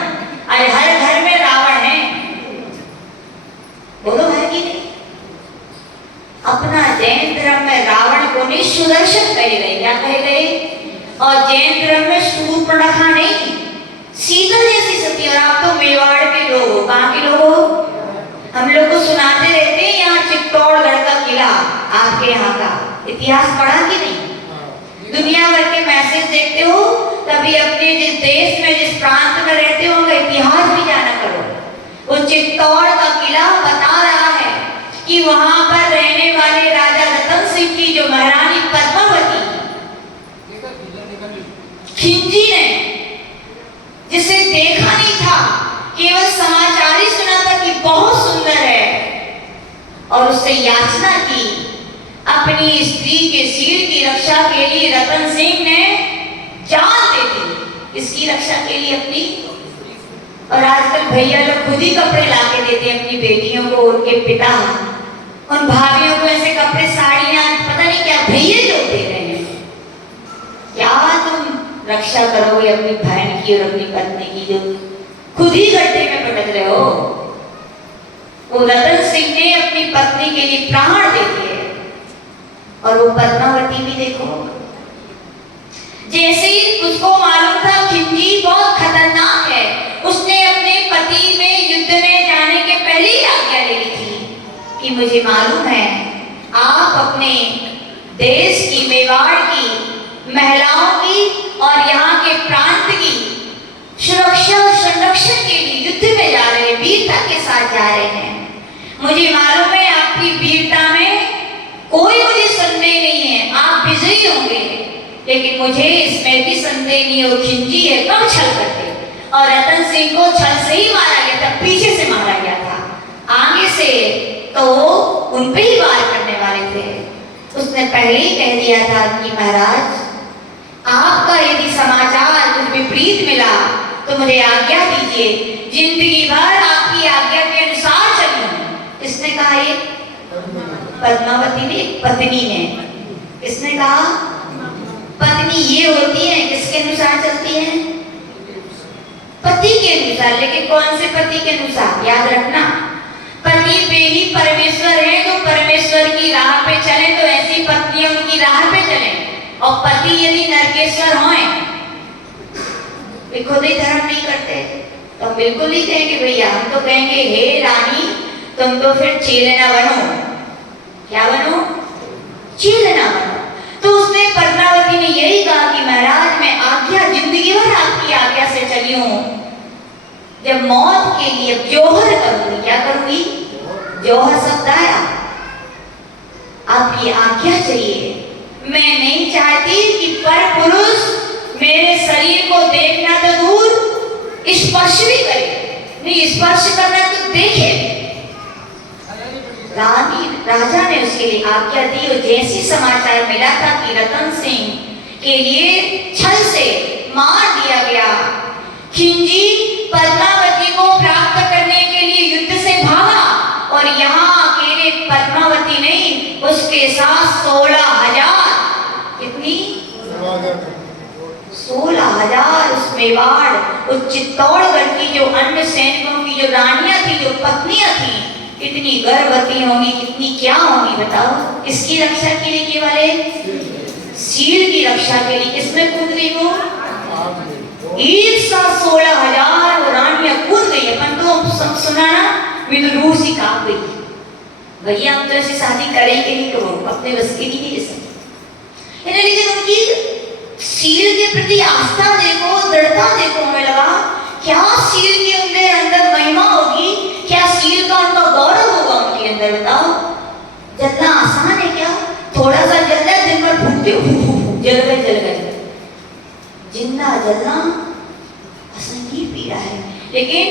अरे हर घर में रावण है। बोलो है कि नहीं? अपना जैन धर्म में रावण को नहीं सुदर्शन कहे गए। क्या कहे गए? और जैन धर्म में शूर्पणखा नहीं, सीता जैसी सती। और आप तो मेवाड़ के लोग हो। कहाँ के लोग हो? हम लोग को सुनाते रहते हैं यहाँ चित्तौड़गढ़ का किला, आपके यहाँ का इतिहास पढ़ा कि नहीं? दुनिया भर के मैसेज देखते हो, कभी अपने जिस देश में, जिस प्रांत में रहते हो, उनका इतिहास भी जाना करो। वो चित्तौड़ का किला बता रहा है कि वहां पर रहने वाले राजा रतन सिंह की जो महारानी पद्मावती खिंजी ने, जिसे देखा नहीं था, केवल समाचार ही सुना था कि बहुत सुंदर है, और उससे याचना की अपनी स्त्री के सिर की रक्षा के लिए। रतन सिंह ने जान दे दी। इसकी रक्षा के लिए अपनी। और आजकल भैया लोग खुद ही कपड़े ला के देते हैं अपनी बेटियों को, उनके पिता उन भाभियों को ऐसे कपड़े, साड़ियां, पता नहीं क्या भैया लोग दे रहे हैं। क्या तुम रक्षा करोगे अपनी बहन की और अपनी पत्नी की जो खुद ही गड्ढे में पटक रहे हो? वो रतन सिंह ने अपनी पत्नी के लिए प्राण दे दिए। और वो पद्मावती भी देखो, जैसे ही उसको मालूम था खिंजी बहुत खतरनाक है, उसने अपने पति में युद्ध में जाने के पहले ही आज्ञा ले ली थी कि मुझे मालूम है आप अपने देश की, मेवाड़ की महिलाओं की और यहाँ के प्रांत की सुरक्षा और संरक्षण के लिए युद्ध में जा रहे हैं, वीरता के साथ जा रहे हैं। मुझे मालूम है आपकी वीरता में कोई मुझे संदेह नहीं है, आप विजयी होंगे, लेकिन मुझे इसमें भी संदेह नहीं हो खिंजी है कब छल करते। और रतन सिंह को छल से ही मारा गया था, पीछे से मारा गया था, आगे से तो उन पे ही वार करने वाले थे। उसने पहले ही कह दिया था कि महाराज आपका यदि समाचार कुछ विपरीत मिला तो मुझे आज्ञा दीजिए, जिंदगी भर आपकी आज्ञा के अनुसार चलूं। किसने कहा ये? पद्मावती ने, पत्नी ने। किसने कहा? पत्नी ये होती है किसके अनुसार चलती है? पति के अनुसार। लेकिन कौन से पति के अनुसार? याद रखना, पति पे ही परमेश्वर है, तो परमेश्वर की राह पे चले तो ऐसी पत्नियां उनकी राह पे चले। और पति यदि नरकेश्वर होए, वे खुद ही धर्म नहीं करते, तो हम बिल्कुल ही कहेंगे भैया, हम तो कहेंगे हे रानी तुम तो फिर चेलना बनो। क्या बनो? चेलना बनो। तो उसने पद्मावती ने यही कहा कि महाराज मैं आज्ञा, जिंदगी भर आपकी आज्ञा से चली हूं, जब मौत के लिए जोहर करूंगी। क्या करूंगी? जोहर शब्द आया, आपकी आज्ञा चाहिए। मैं नहीं चाहती कि पर पुरुष मेरे शरीर को देखना तो दूर स्पर्श भी करे, नहीं स्पर्श करना तो देखे। राजा ने उसके लिए आज्ञा दी। और जैसी समाचार मिला था कि रतन सिंह के लिए छल से मार दिया गया, खिंजी पद्मावती को प्राप्त करने के लिए युद्ध से भागा। और यहाँ अकेले पद्मावती नहीं, उसके साथ 16,000, कितनी? 16,000 उस मेवाड़, उस चित्तौड़गढ़ की जो अन्य सैनिकों की जो रानियां थी, जो पत्नियां थी, कितनी गर्भवती होंगी, कितनी क्या होंगी बताओ। किसकी रक्षा के लिए? केवल शील की रक्षा के लिए। किसमें कूद गई वो? एक साथ 16,000 वो रानियां कूद गई। अपन तो सुना ना, मैं तो रूह सी कांप गई, भैया हम तो ऐसी शादी करेंगे नहीं, तो अपने बस की नहीं है। लेकिन उनकी शील के प्रति आस्था देखो, दृढ़ता देखो। हमें लगा क्या शील के उनके अंदर महिमा होगी, क्या शील का उनका गौरव होगा उनके अंदर। बताओ, जलना आसान है क्या? थोड़ा सा जल जाए, दिन भर फूकते हो, जल गए। जिंदा जलना असंगीत पीड़ा है। लेकिन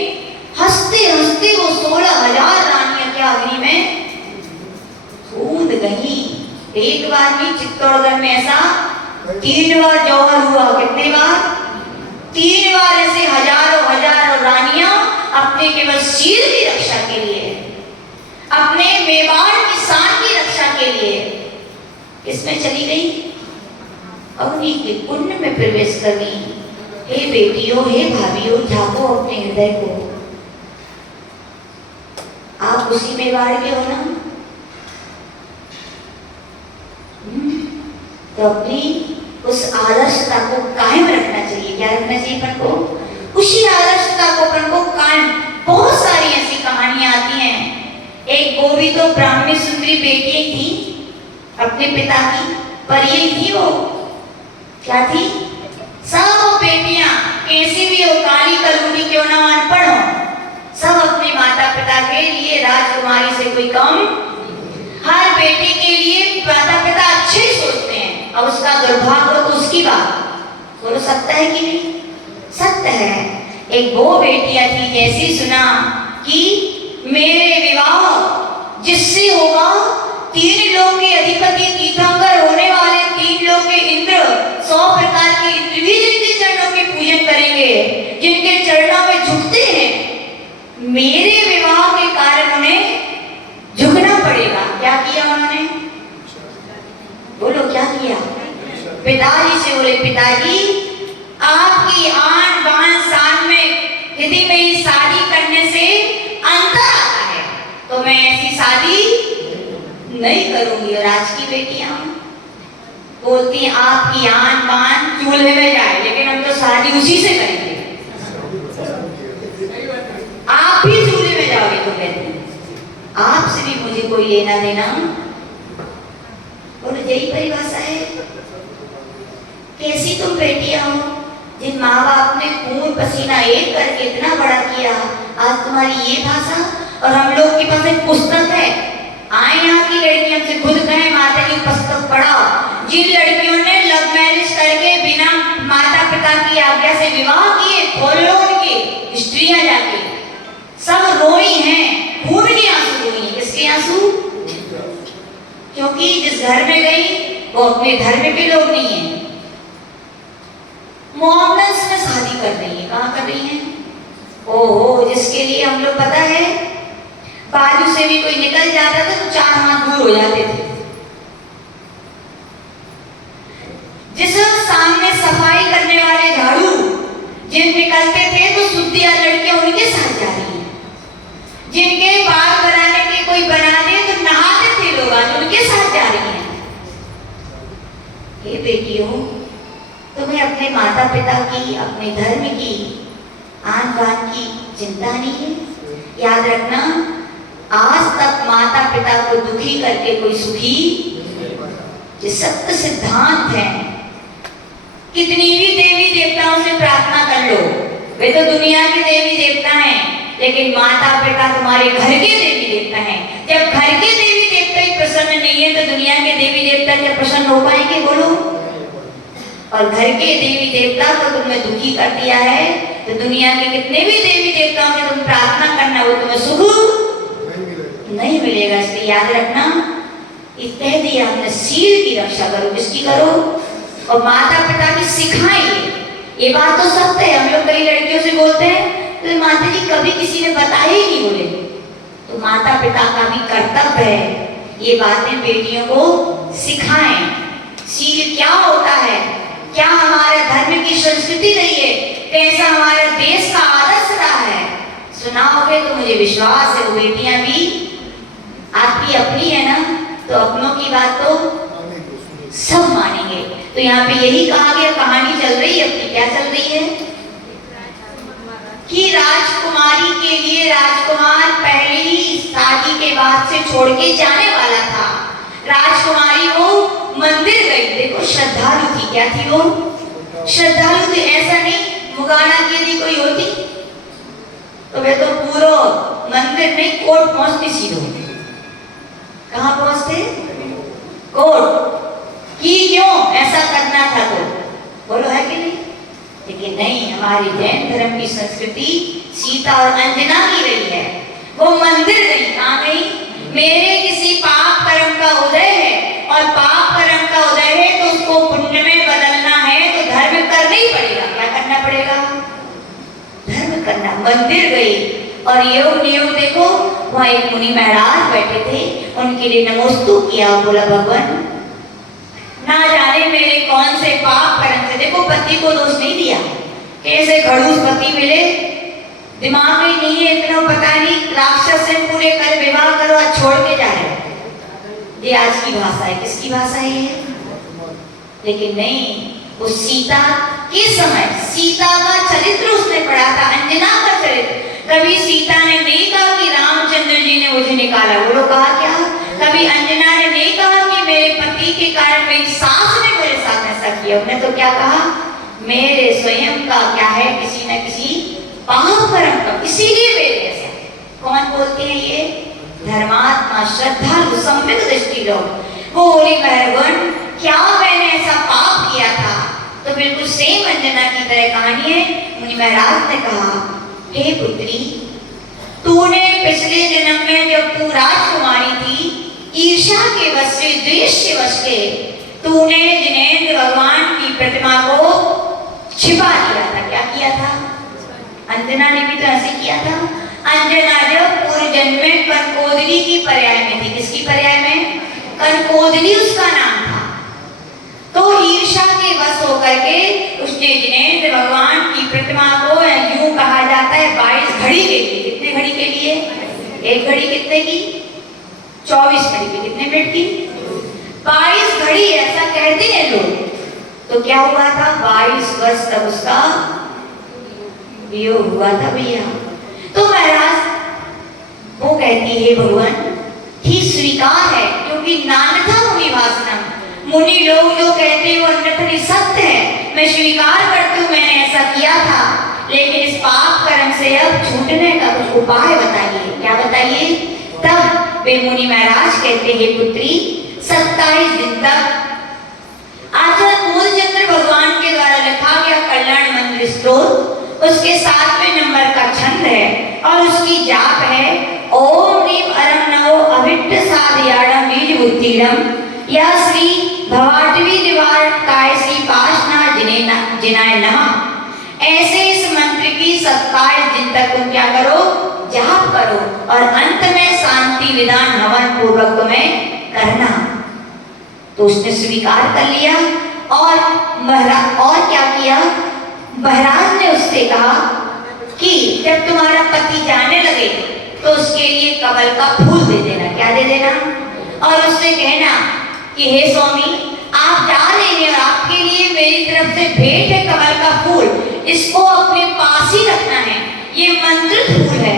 हंसते हंसते वो 16,000 रानियां क्या अग्नि में कूद गई। एक बार भी चित्तौड़गढ़ में ऐसा 3 बार जौहर हुआ। कितने बार? 3 बार ऐसे हजारों रानियां अपने केवल शील की रक्षा के लिए, अपने मेवाड़ की शान की रक्षा के लिए इसमें चली गई, अग्नि के कुंड में प्रवेश कर गई। हे बेटियों, हे भाभियों, झांको अपने हृदय को। आप उसी मेवाड़ के हो ना? तो अपनी उस आदर्शता को कायम रखना चाहिए। क्या रखना चाहिए अपन को? उसी आदर्शता को अपन को कायम। बहुत सारी ऐसी कहानियां आती हैं। एक वो भी तो ब्राह्मणी सुंदरी बेटियां थी अपने पिता की, पर ये थी वो क्या थी? सब बेटियां कैसी भी हो, काली कलूनी क्यों ना अनपढ़ हो, सब अपने माता पिता के लिए राजकुमारी से कोई कम। हर बेटी के लिए माता पिता अच्छे ही सोचते हैं। अब उसका दुर्भाग्य तो उसकी बात, बोलो सत्य है कि नहीं? सत्य है। एक वो बेटियां थी, जैसी सुना कि मेरे विवाह जिससे होगा, 3 लोक के अधिपति तीर्थंकर होने वाले 3 लोक के इंद्र 100 प्रकार के इंद्र भी जिनके चरणों के पूजन करेंगे, जिनके चरणों में झुकते हैं, मेरे विवाह के कारण उन्हें झुकना पड़ेगा। क्या किया उन्होंने? बोलो क्या किया? पिताजी से बोले, पिताजी आपकी आन बान शान में, यदि मेरी शादी करने से अंतर आता है तो ऐसी शादी नहीं करूंगी। और आज की बेटियां बोलती हैं आपकी आन बान चूल्हे में जाए, लेकिन हम तो शादी उसी से करेंगे। आप भी चूल्हे में जाओगे तो कहते हैं आपसे भी मुझे कोई लेना देना। और यही परिभाषा है। कैसी तुम बेटियां हो जिन माँ बाप ने खून पसीना एक करके इतना बड़ा किया, आज तुम्हारी ये भाषा। और हम लोग के पास एक पुस्तक है, आए यहाँ की लड़कियां से खुद कहें माता की पुस्तक पढ़ाओ। जिन लड़कियों ने लव मैरिज करके बिना माता पिता की आज्ञा से विवाह किए, खोल लो उनकी हिस्ट्रियां जाके, सब रोई हैं, खून के आंसू रोई हैं। किसके आंसू? क्योंकि जिस घर में गई वो अपने धर्म के लोग नहीं है। मोहम्मद में शादी कर रही है, कहाँ कर रही है? ओहो, जिसके लिए हम लोग पता है बाजू से भी कोई निकल जाता था तो 4 हाथ दूर हो जाते थे। जिस सामने सफाई करने वाले झाड़ू जिन निकलते थे तो सुद्धिया लड़कियां उनके साथ जा रही हैं। जिनके बाल बनाने के कोई बना दे तो नहाते थे लोग, आज उनके साथ जा रही हैं। हे बेटियों, तुम्हें अपने माता पिता की, अपने धर्म की, आन बान की चिंता नहीं है? याद रखना, आज तक माता पिता को दुखी करके कोई सुखी, ये सत्य सिद्धांत है। कितनी भी देवी देवताओं से प्रार्थना कर लो, वे तो दुनिया के देवी देवता हैं, लेकिन माता पिता तुम्हारे घर के देवी देवता हैं। जब घर के देवी देवता ही प्रसन्न नहीं है तो दुनिया के देवी देवता क्या प्रसन्न हो पाएंगे? बोलो। और घर के देवी देवता को तुमने दुखी कर दिया है तो दुनिया के कितने भी देवी देवताओं से तुम प्रार्थना करना, वो तुम्हें सुख नहीं मिलेगा। इसलिए याद रखना, इस कह दिया हमने सील की रक्षा करो। किसकी करो? और माता पिता की सिखाएं। ये बात तो सत्य है। हम लोग कई लड़कियों से बोलते हैं तो माता जी कभी किसी ने बताया ही नहीं, बोले तो माता पिता का भी कर्तव्य है ये बातें बेटियों को सिखाएं। सील क्या होता है, क्या हमारे धर्म की संस्कृति रही है, कैसा हमारे देश का आदर्श रहा है, सुनाओगे तो मुझे विश्वास है वो बेटियां भी आपकी अपनी है ना, तो अपनों की बात तो सब मानेंगे। तो यहाँ पे यही कहा गया, कहानी चल रही है अपनी, क्या चल रही है कि राजकुमारी के लिए राजकुमार पहले ही शादी के बाद से छोड़ के जाने वाला था। राजकुमारी वो मंदिर गई, देखो श्रद्धालु थी। क्या थी वो? श्रद्धालु थी। ऐसा नहीं मुगाना की यदि कोई होती तो वे तो पूरा मंदिर नहीं कोर्ट पहुंचती सीधे। कहाँ पहुंचते? कोर्ट। कि क्यों ऐसा करना था तो बोलो, है कि नहीं? लेकिन नहीं, हमारी जैन धर्म की संस्कृति सीता और अंजना की रही है। वो मंदिर गई, कहाँ गई? मेरे किसी पाप कर्म का उदय है और पाप कर्म का उदय है तो उसको पुण्य में बदलना है तो धर्म करना ही पड़ेगा। क्या करना पड़ेगा? धर्म करना। मंदिर गई और योग नियोग देखो, वहां एक मुनि महाराज बैठे थे, उनके लिए नमोस्तु किया, बोला भगवान ना जाने मेरे कौन से पाप कर्म से, देखो पति को दोष नहीं दिया, कैसे खड़ूस पति मिले, दिमाग में नहीं है इतना, पता नहीं राक्षस से पूरे कर विवाह करो और छोड़ के जा रहे। ये आज की भाषा है। किसकी भाषा है ये? लेकिन नहीं, वो सीता के समय सीता का चरित्र उसने पढ़ा था, अंजना का चरित्र। कभी सीता ने नहीं कहा कि रामचंद्र जी ने मुझे निकाला, वो लोग कहा क्या? कभी अंजना ने नहीं कहा कि मेरे पति के कारण मेरी सास ने मेरे साथ ऐसा किया, उन्होंने तो क्या कहा? मेरे स्वयं का क्या है, किसी न किसी पाप कर्म का, इसीलिए मेरे ऐसा। कौन बोलते हैं ये? धर्मात्मा, श्रद्धालु, सम्यक दृष्टि लोग। वो बोले भगवान क्या मैंने ऐसा पाप किया था? तो बिल्कुल सेम अंजना की तरह कहानी है। मुनि महाराज ने कहा, हे पुत्री, तूने पिछले जन्म में जब तू राजकुमारी थी, ईर्ष्या के वश से, द्वेष के वश से तूने जिनेंद्र भगवान की प्रतिमा को छिपा दिया था। क्या किया था? अंजना ने भी तो ऐसे किया था। अंजना जब पूर्व जन्म में कनकोदरी की पर्याय में थी, किसकी पर्याय में? कनकोदरी उसका नाम था। तो ईर्ष्या के वश होकर के उसने जिनेंद्र भगवान की प्रतिमा को, यूं कहा जाता है 22 घड़ी के लिए, कितने घड़ी के लिए? एक घड़ी कितने की? 24 मिनट की, कितने मिनट की? 22 घड़ी, ऐसा कहते हैं लोग। तो क्या हुआ था? 22 वर्ष तक उसका वियोग हुआ था भैया। तो महाराज वो कहती है भगवान ठीक स्वीकार है, क्योंकि नान्यथा मुनि भाषणम, मुनि लोग जो कहते हैं वो अन्यथा सत्य है, मैं स्वीकार करती हूँ मैंने ऐसा किया था, लेकिन इस पाप कर्म से अब छूटने का कुछ उपाय बताइए। क्या बताइए? तब वे मुनि महाराज कहते हैं पुत्री 27 दिन तक आचार्य मूलचंद्र भगवान के द्वारा लिखा गया कल्याण मंत्र स्तोत्र, उसके 7वें नंबर का छंद है और उसकी जाप है ओम नीम अरम नवो अभिट्ट साधयाड़म बीज बुद्धिरम या श्री भवाटवी निवारकाय श्री पाशना जिनाय नमः। ऐसे इस मंत्र की 27 दिन तक तुम क्या करो? जाप करो और अंत में शांति विधान हवन पूर्वक तुम्हें करना। तो उसने स्वीकार कर लिया और महाराज और क्या किया? महाराज ने उससे कहा कि जब तुम्हारा पति जाने लगे तो उसके लिए कमल का फूल दे देना। क्या दे देना? और उससे कहना कि हे स्वामी आप जा रहे हैं और आपके लिए मेरी तरफ से भेंट है कमल का फूल, इसको अपने पास ही रखना है, ये मंत्रित फूल है।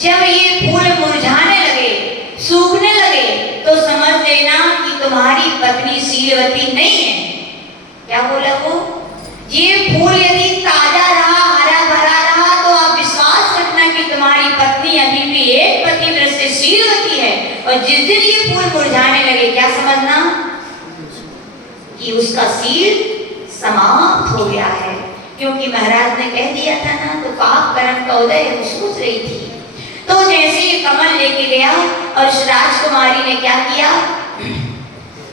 जब ये फूल मुरझाने लगे, सूखने लगे, तो समझ लेना कि तुम्हारी पत्नी शीलवती नहीं है। क्या बोला वो? ये फूल यदि ताजा रहा, हरा भरा रहा, तो आप विश्वास रखना कि तुम्हारी पत्नी अभी भी एक पतिव्रत से शीलवती है, और जिस दिन ये फूल मुरझाने लगे, क्या समझना कि उसका शील समाप्त हो गया है, क्योंकि महाराज ने कह दिया था ना। तो पाप कर्म का उदय वो सोच रही थी। तो जैसे ये कमल लेके गया और उस राजकुमारी ने क्या किया?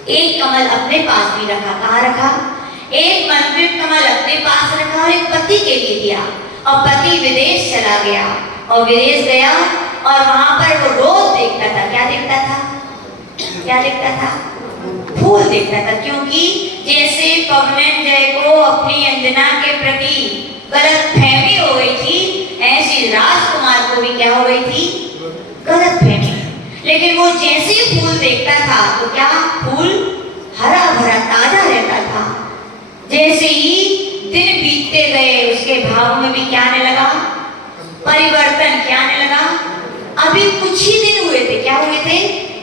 एक कमल अपने पास भी रखा। कहाँ रखा? एक मंत्रित कमल अपने पास रखा और एक पति के लिए दिया। और पति विदेश चला गया और विदेश गया और वहां पर वो रोज देखता था। क्या देखता था? क्या देखता था? फूल देखता था। क्योंकि जैसे पवनंजय को अपनी अंजना के प्रति गलत फहमी हो गई थी, ऐसी राजकुमार को भी क्या हो गई थी? गलत फहमी। लेकिन वो जैसे फूल देखता था तो क्या फूल हरा भरा ताजा रहता था। जैसे ही दिन बीतते गए उसके भाव में भी क्या आने लगा? परिवर्तन। क्या आने लगा? अभी कुछ ही दिन हुए थे। क्या हुए थे?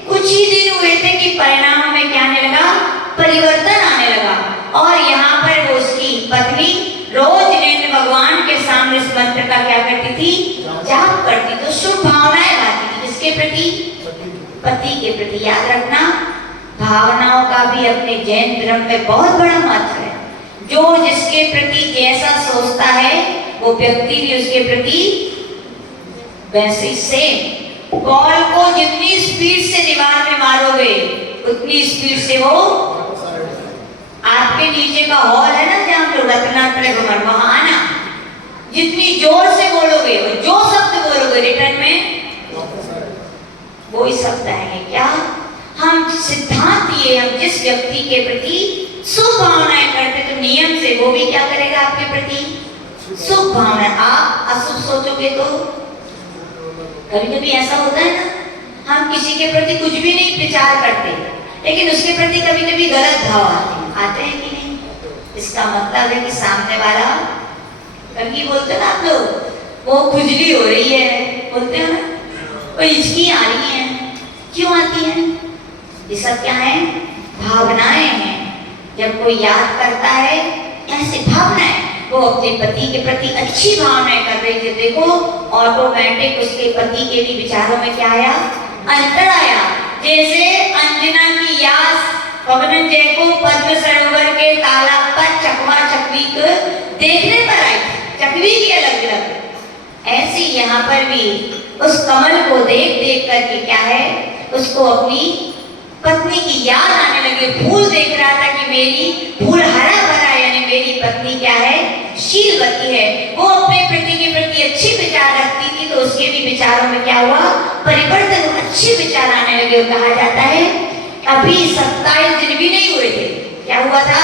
कुछ ही दिन हुए थे कि परिणाम में क्या आने लगा? परिवर्तन आने लगा। और यहाँ पर वो उसकी पत्नी रोज जिनेंद्र भगवान के सामने इस मंत्र का क्या करती थी? जाप करती। तो शुभ भावनाएं लाती थी। किसके प्रति? पति के प्रति। याद रखना, भावनाओं का भी अपने जैन धर्म में बहुत बड़ा महत्व है। जो जिसके प्रति जैसा सोचता है वो व्यक्ति भी उसके प्रति वैसे सेम। बॉल को जितनी स्पीड से दीवार में मारोगे उतनी स्पीड से वो आपके नीचे का हॉल है ना जहाँ पे रत्नात्रय भवन, वहां आना। जितनी जोर से बोलोगे और जो शब्द बोलोगे रिटर्न में वो ही शब्द आएंगे। क्या? हम सिद्धांत ये, हम जिस व्यक्ति के प्रति शुभ भावनाएं करते तो नियम से वो भी क्या करेगा आपके प्रति? शुभ भावना। आप अशुभ सोचोगे तो कभी कभी ऐसा होता है ना, हम किसी के प्रति कुछ भी नहीं विचार करते, लेकिन उसके प्रति कभी कभी गलत भाव आते हैं कि नहीं? इसका मतलब है कि सामने वाला, कभी बोलते ना आप लोग, वो खुजली हो रही है, बोलते हैं ना, वो हिचकी आ रही है। क्यों आती है? ये सब क्या है? भावनाएं हैं। जब कोई याद करता है ऐसे भावनाएं, वो अपने पति के प्रति अच्छी भावनाएं कर रही थी। देखो ऑटोमेटिक उसके पति के भी विचारों में क्या आया? अंतर आया। जैसे अंजना की याद पवनंजय को पद्म सरोवर के तालाब पर चकवा चकवी को देखने पर आई, चकवी की अलग अलग। ऐसे यहाँ पर भी उस कमल को देख देख करके क्या है, उसको अपनी पत्नी की याद आने लगी। फूल देख रहा था कि मेरी फूल हरा भरा, यानी मेरी पत्नी क्या है? शीलवती है। वो अपने पति के प्रति अच्छे विचार रखती थी, तो उसके भी विचारों में क्या हुआ? परिवर्तन, अच्छे विचार आने लगे। और कहा जाता है अभी 27 दिन भी नहीं हुए थे। क्या हुआ था?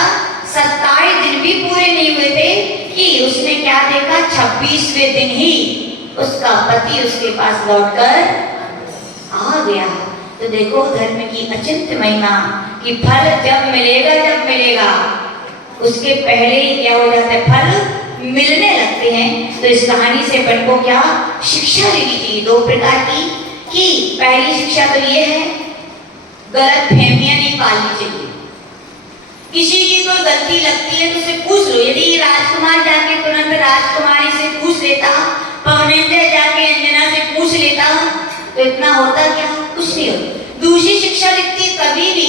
27 दिन भी पूरे नहीं हुए थे कि उसने क्या देखा? 26वें दिन ही उसका पति उसके पास लौटकर आ गया तो देखो धर्म की अचिंत महिमा कि फल जब मिलेगा उसके पहले ही क्या हो जाता है, फल मिलने लगते हैं। तो इस कहानी से अपन को क्या शिक्षा लेनी चाहिए, दो प्रकार की। कि पहली शिक्षा तो ये है, गलत फहमियां नहीं पालनी चाहिए। किसी की कोई गलती लगती है तो उसे पूछ लो। यदि राजकुमार जाके तुरंत राजकुमारी से पूछ लेता, पवनेंद्र जाके अंजना से पूछ लेता, तो इतना होता क्या, कुछ नहीं होता। दूसरी शिक्षा लिखती, कभी भी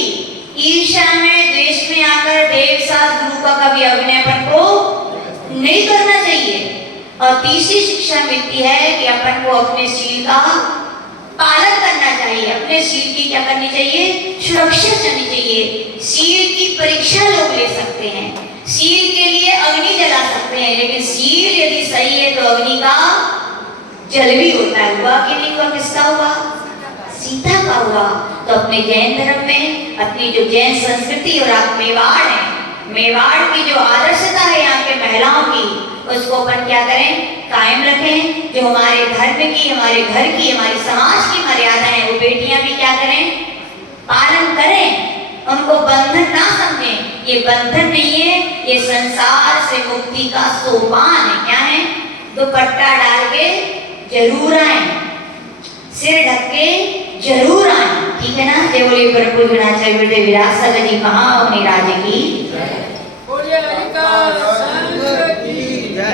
ईर्ष्या में द्वेष में आकर देव साथ गुरु का कभी अभिनयपन को नहीं करना चाहिए। और तीसरी शिक्षा मिलती है कि अपन को अपने शील का पालन करना चाहिए, अपने शील की क्या करनी चाहिए, सुरक्षा करनी चाहिए। शील की परीक्षा लोग ले सकते हैं, शील के लिए अग्नि जला सकते हैं, लेकिन शील यदि सही है तो अग्नि का जल भी होता है। हुआ कि नहीं हुआ, किसका हुआ, सीता का हुआ। तो अपने जैन धर्म में, अपनी जो जैन संस्कृति और आप मेवाड़ है, मेवाड़ की जो आदर्शता है यहाँ के महिलाओं की, उसको अपन क्या करें, कायम रखें। जो हमारे धर्म की, हमारे घर की, हमारी समाज की मर्यादा है, वो बेटियां भी क्या करें, पालन करें। उनको बंधन ना समझें, ये बंधन नहीं है, ये संसार से मुक्ति का सोपान है। क्या है, दुपट्टा डाल के जरूर आए, सिर ढक के जरूर आए, ठीक है ना। जय बोले प्रभु गुरुनाथ गुरुदेव विराज सदा जी कहाँ अपने राज्य की। बोलिए हरिका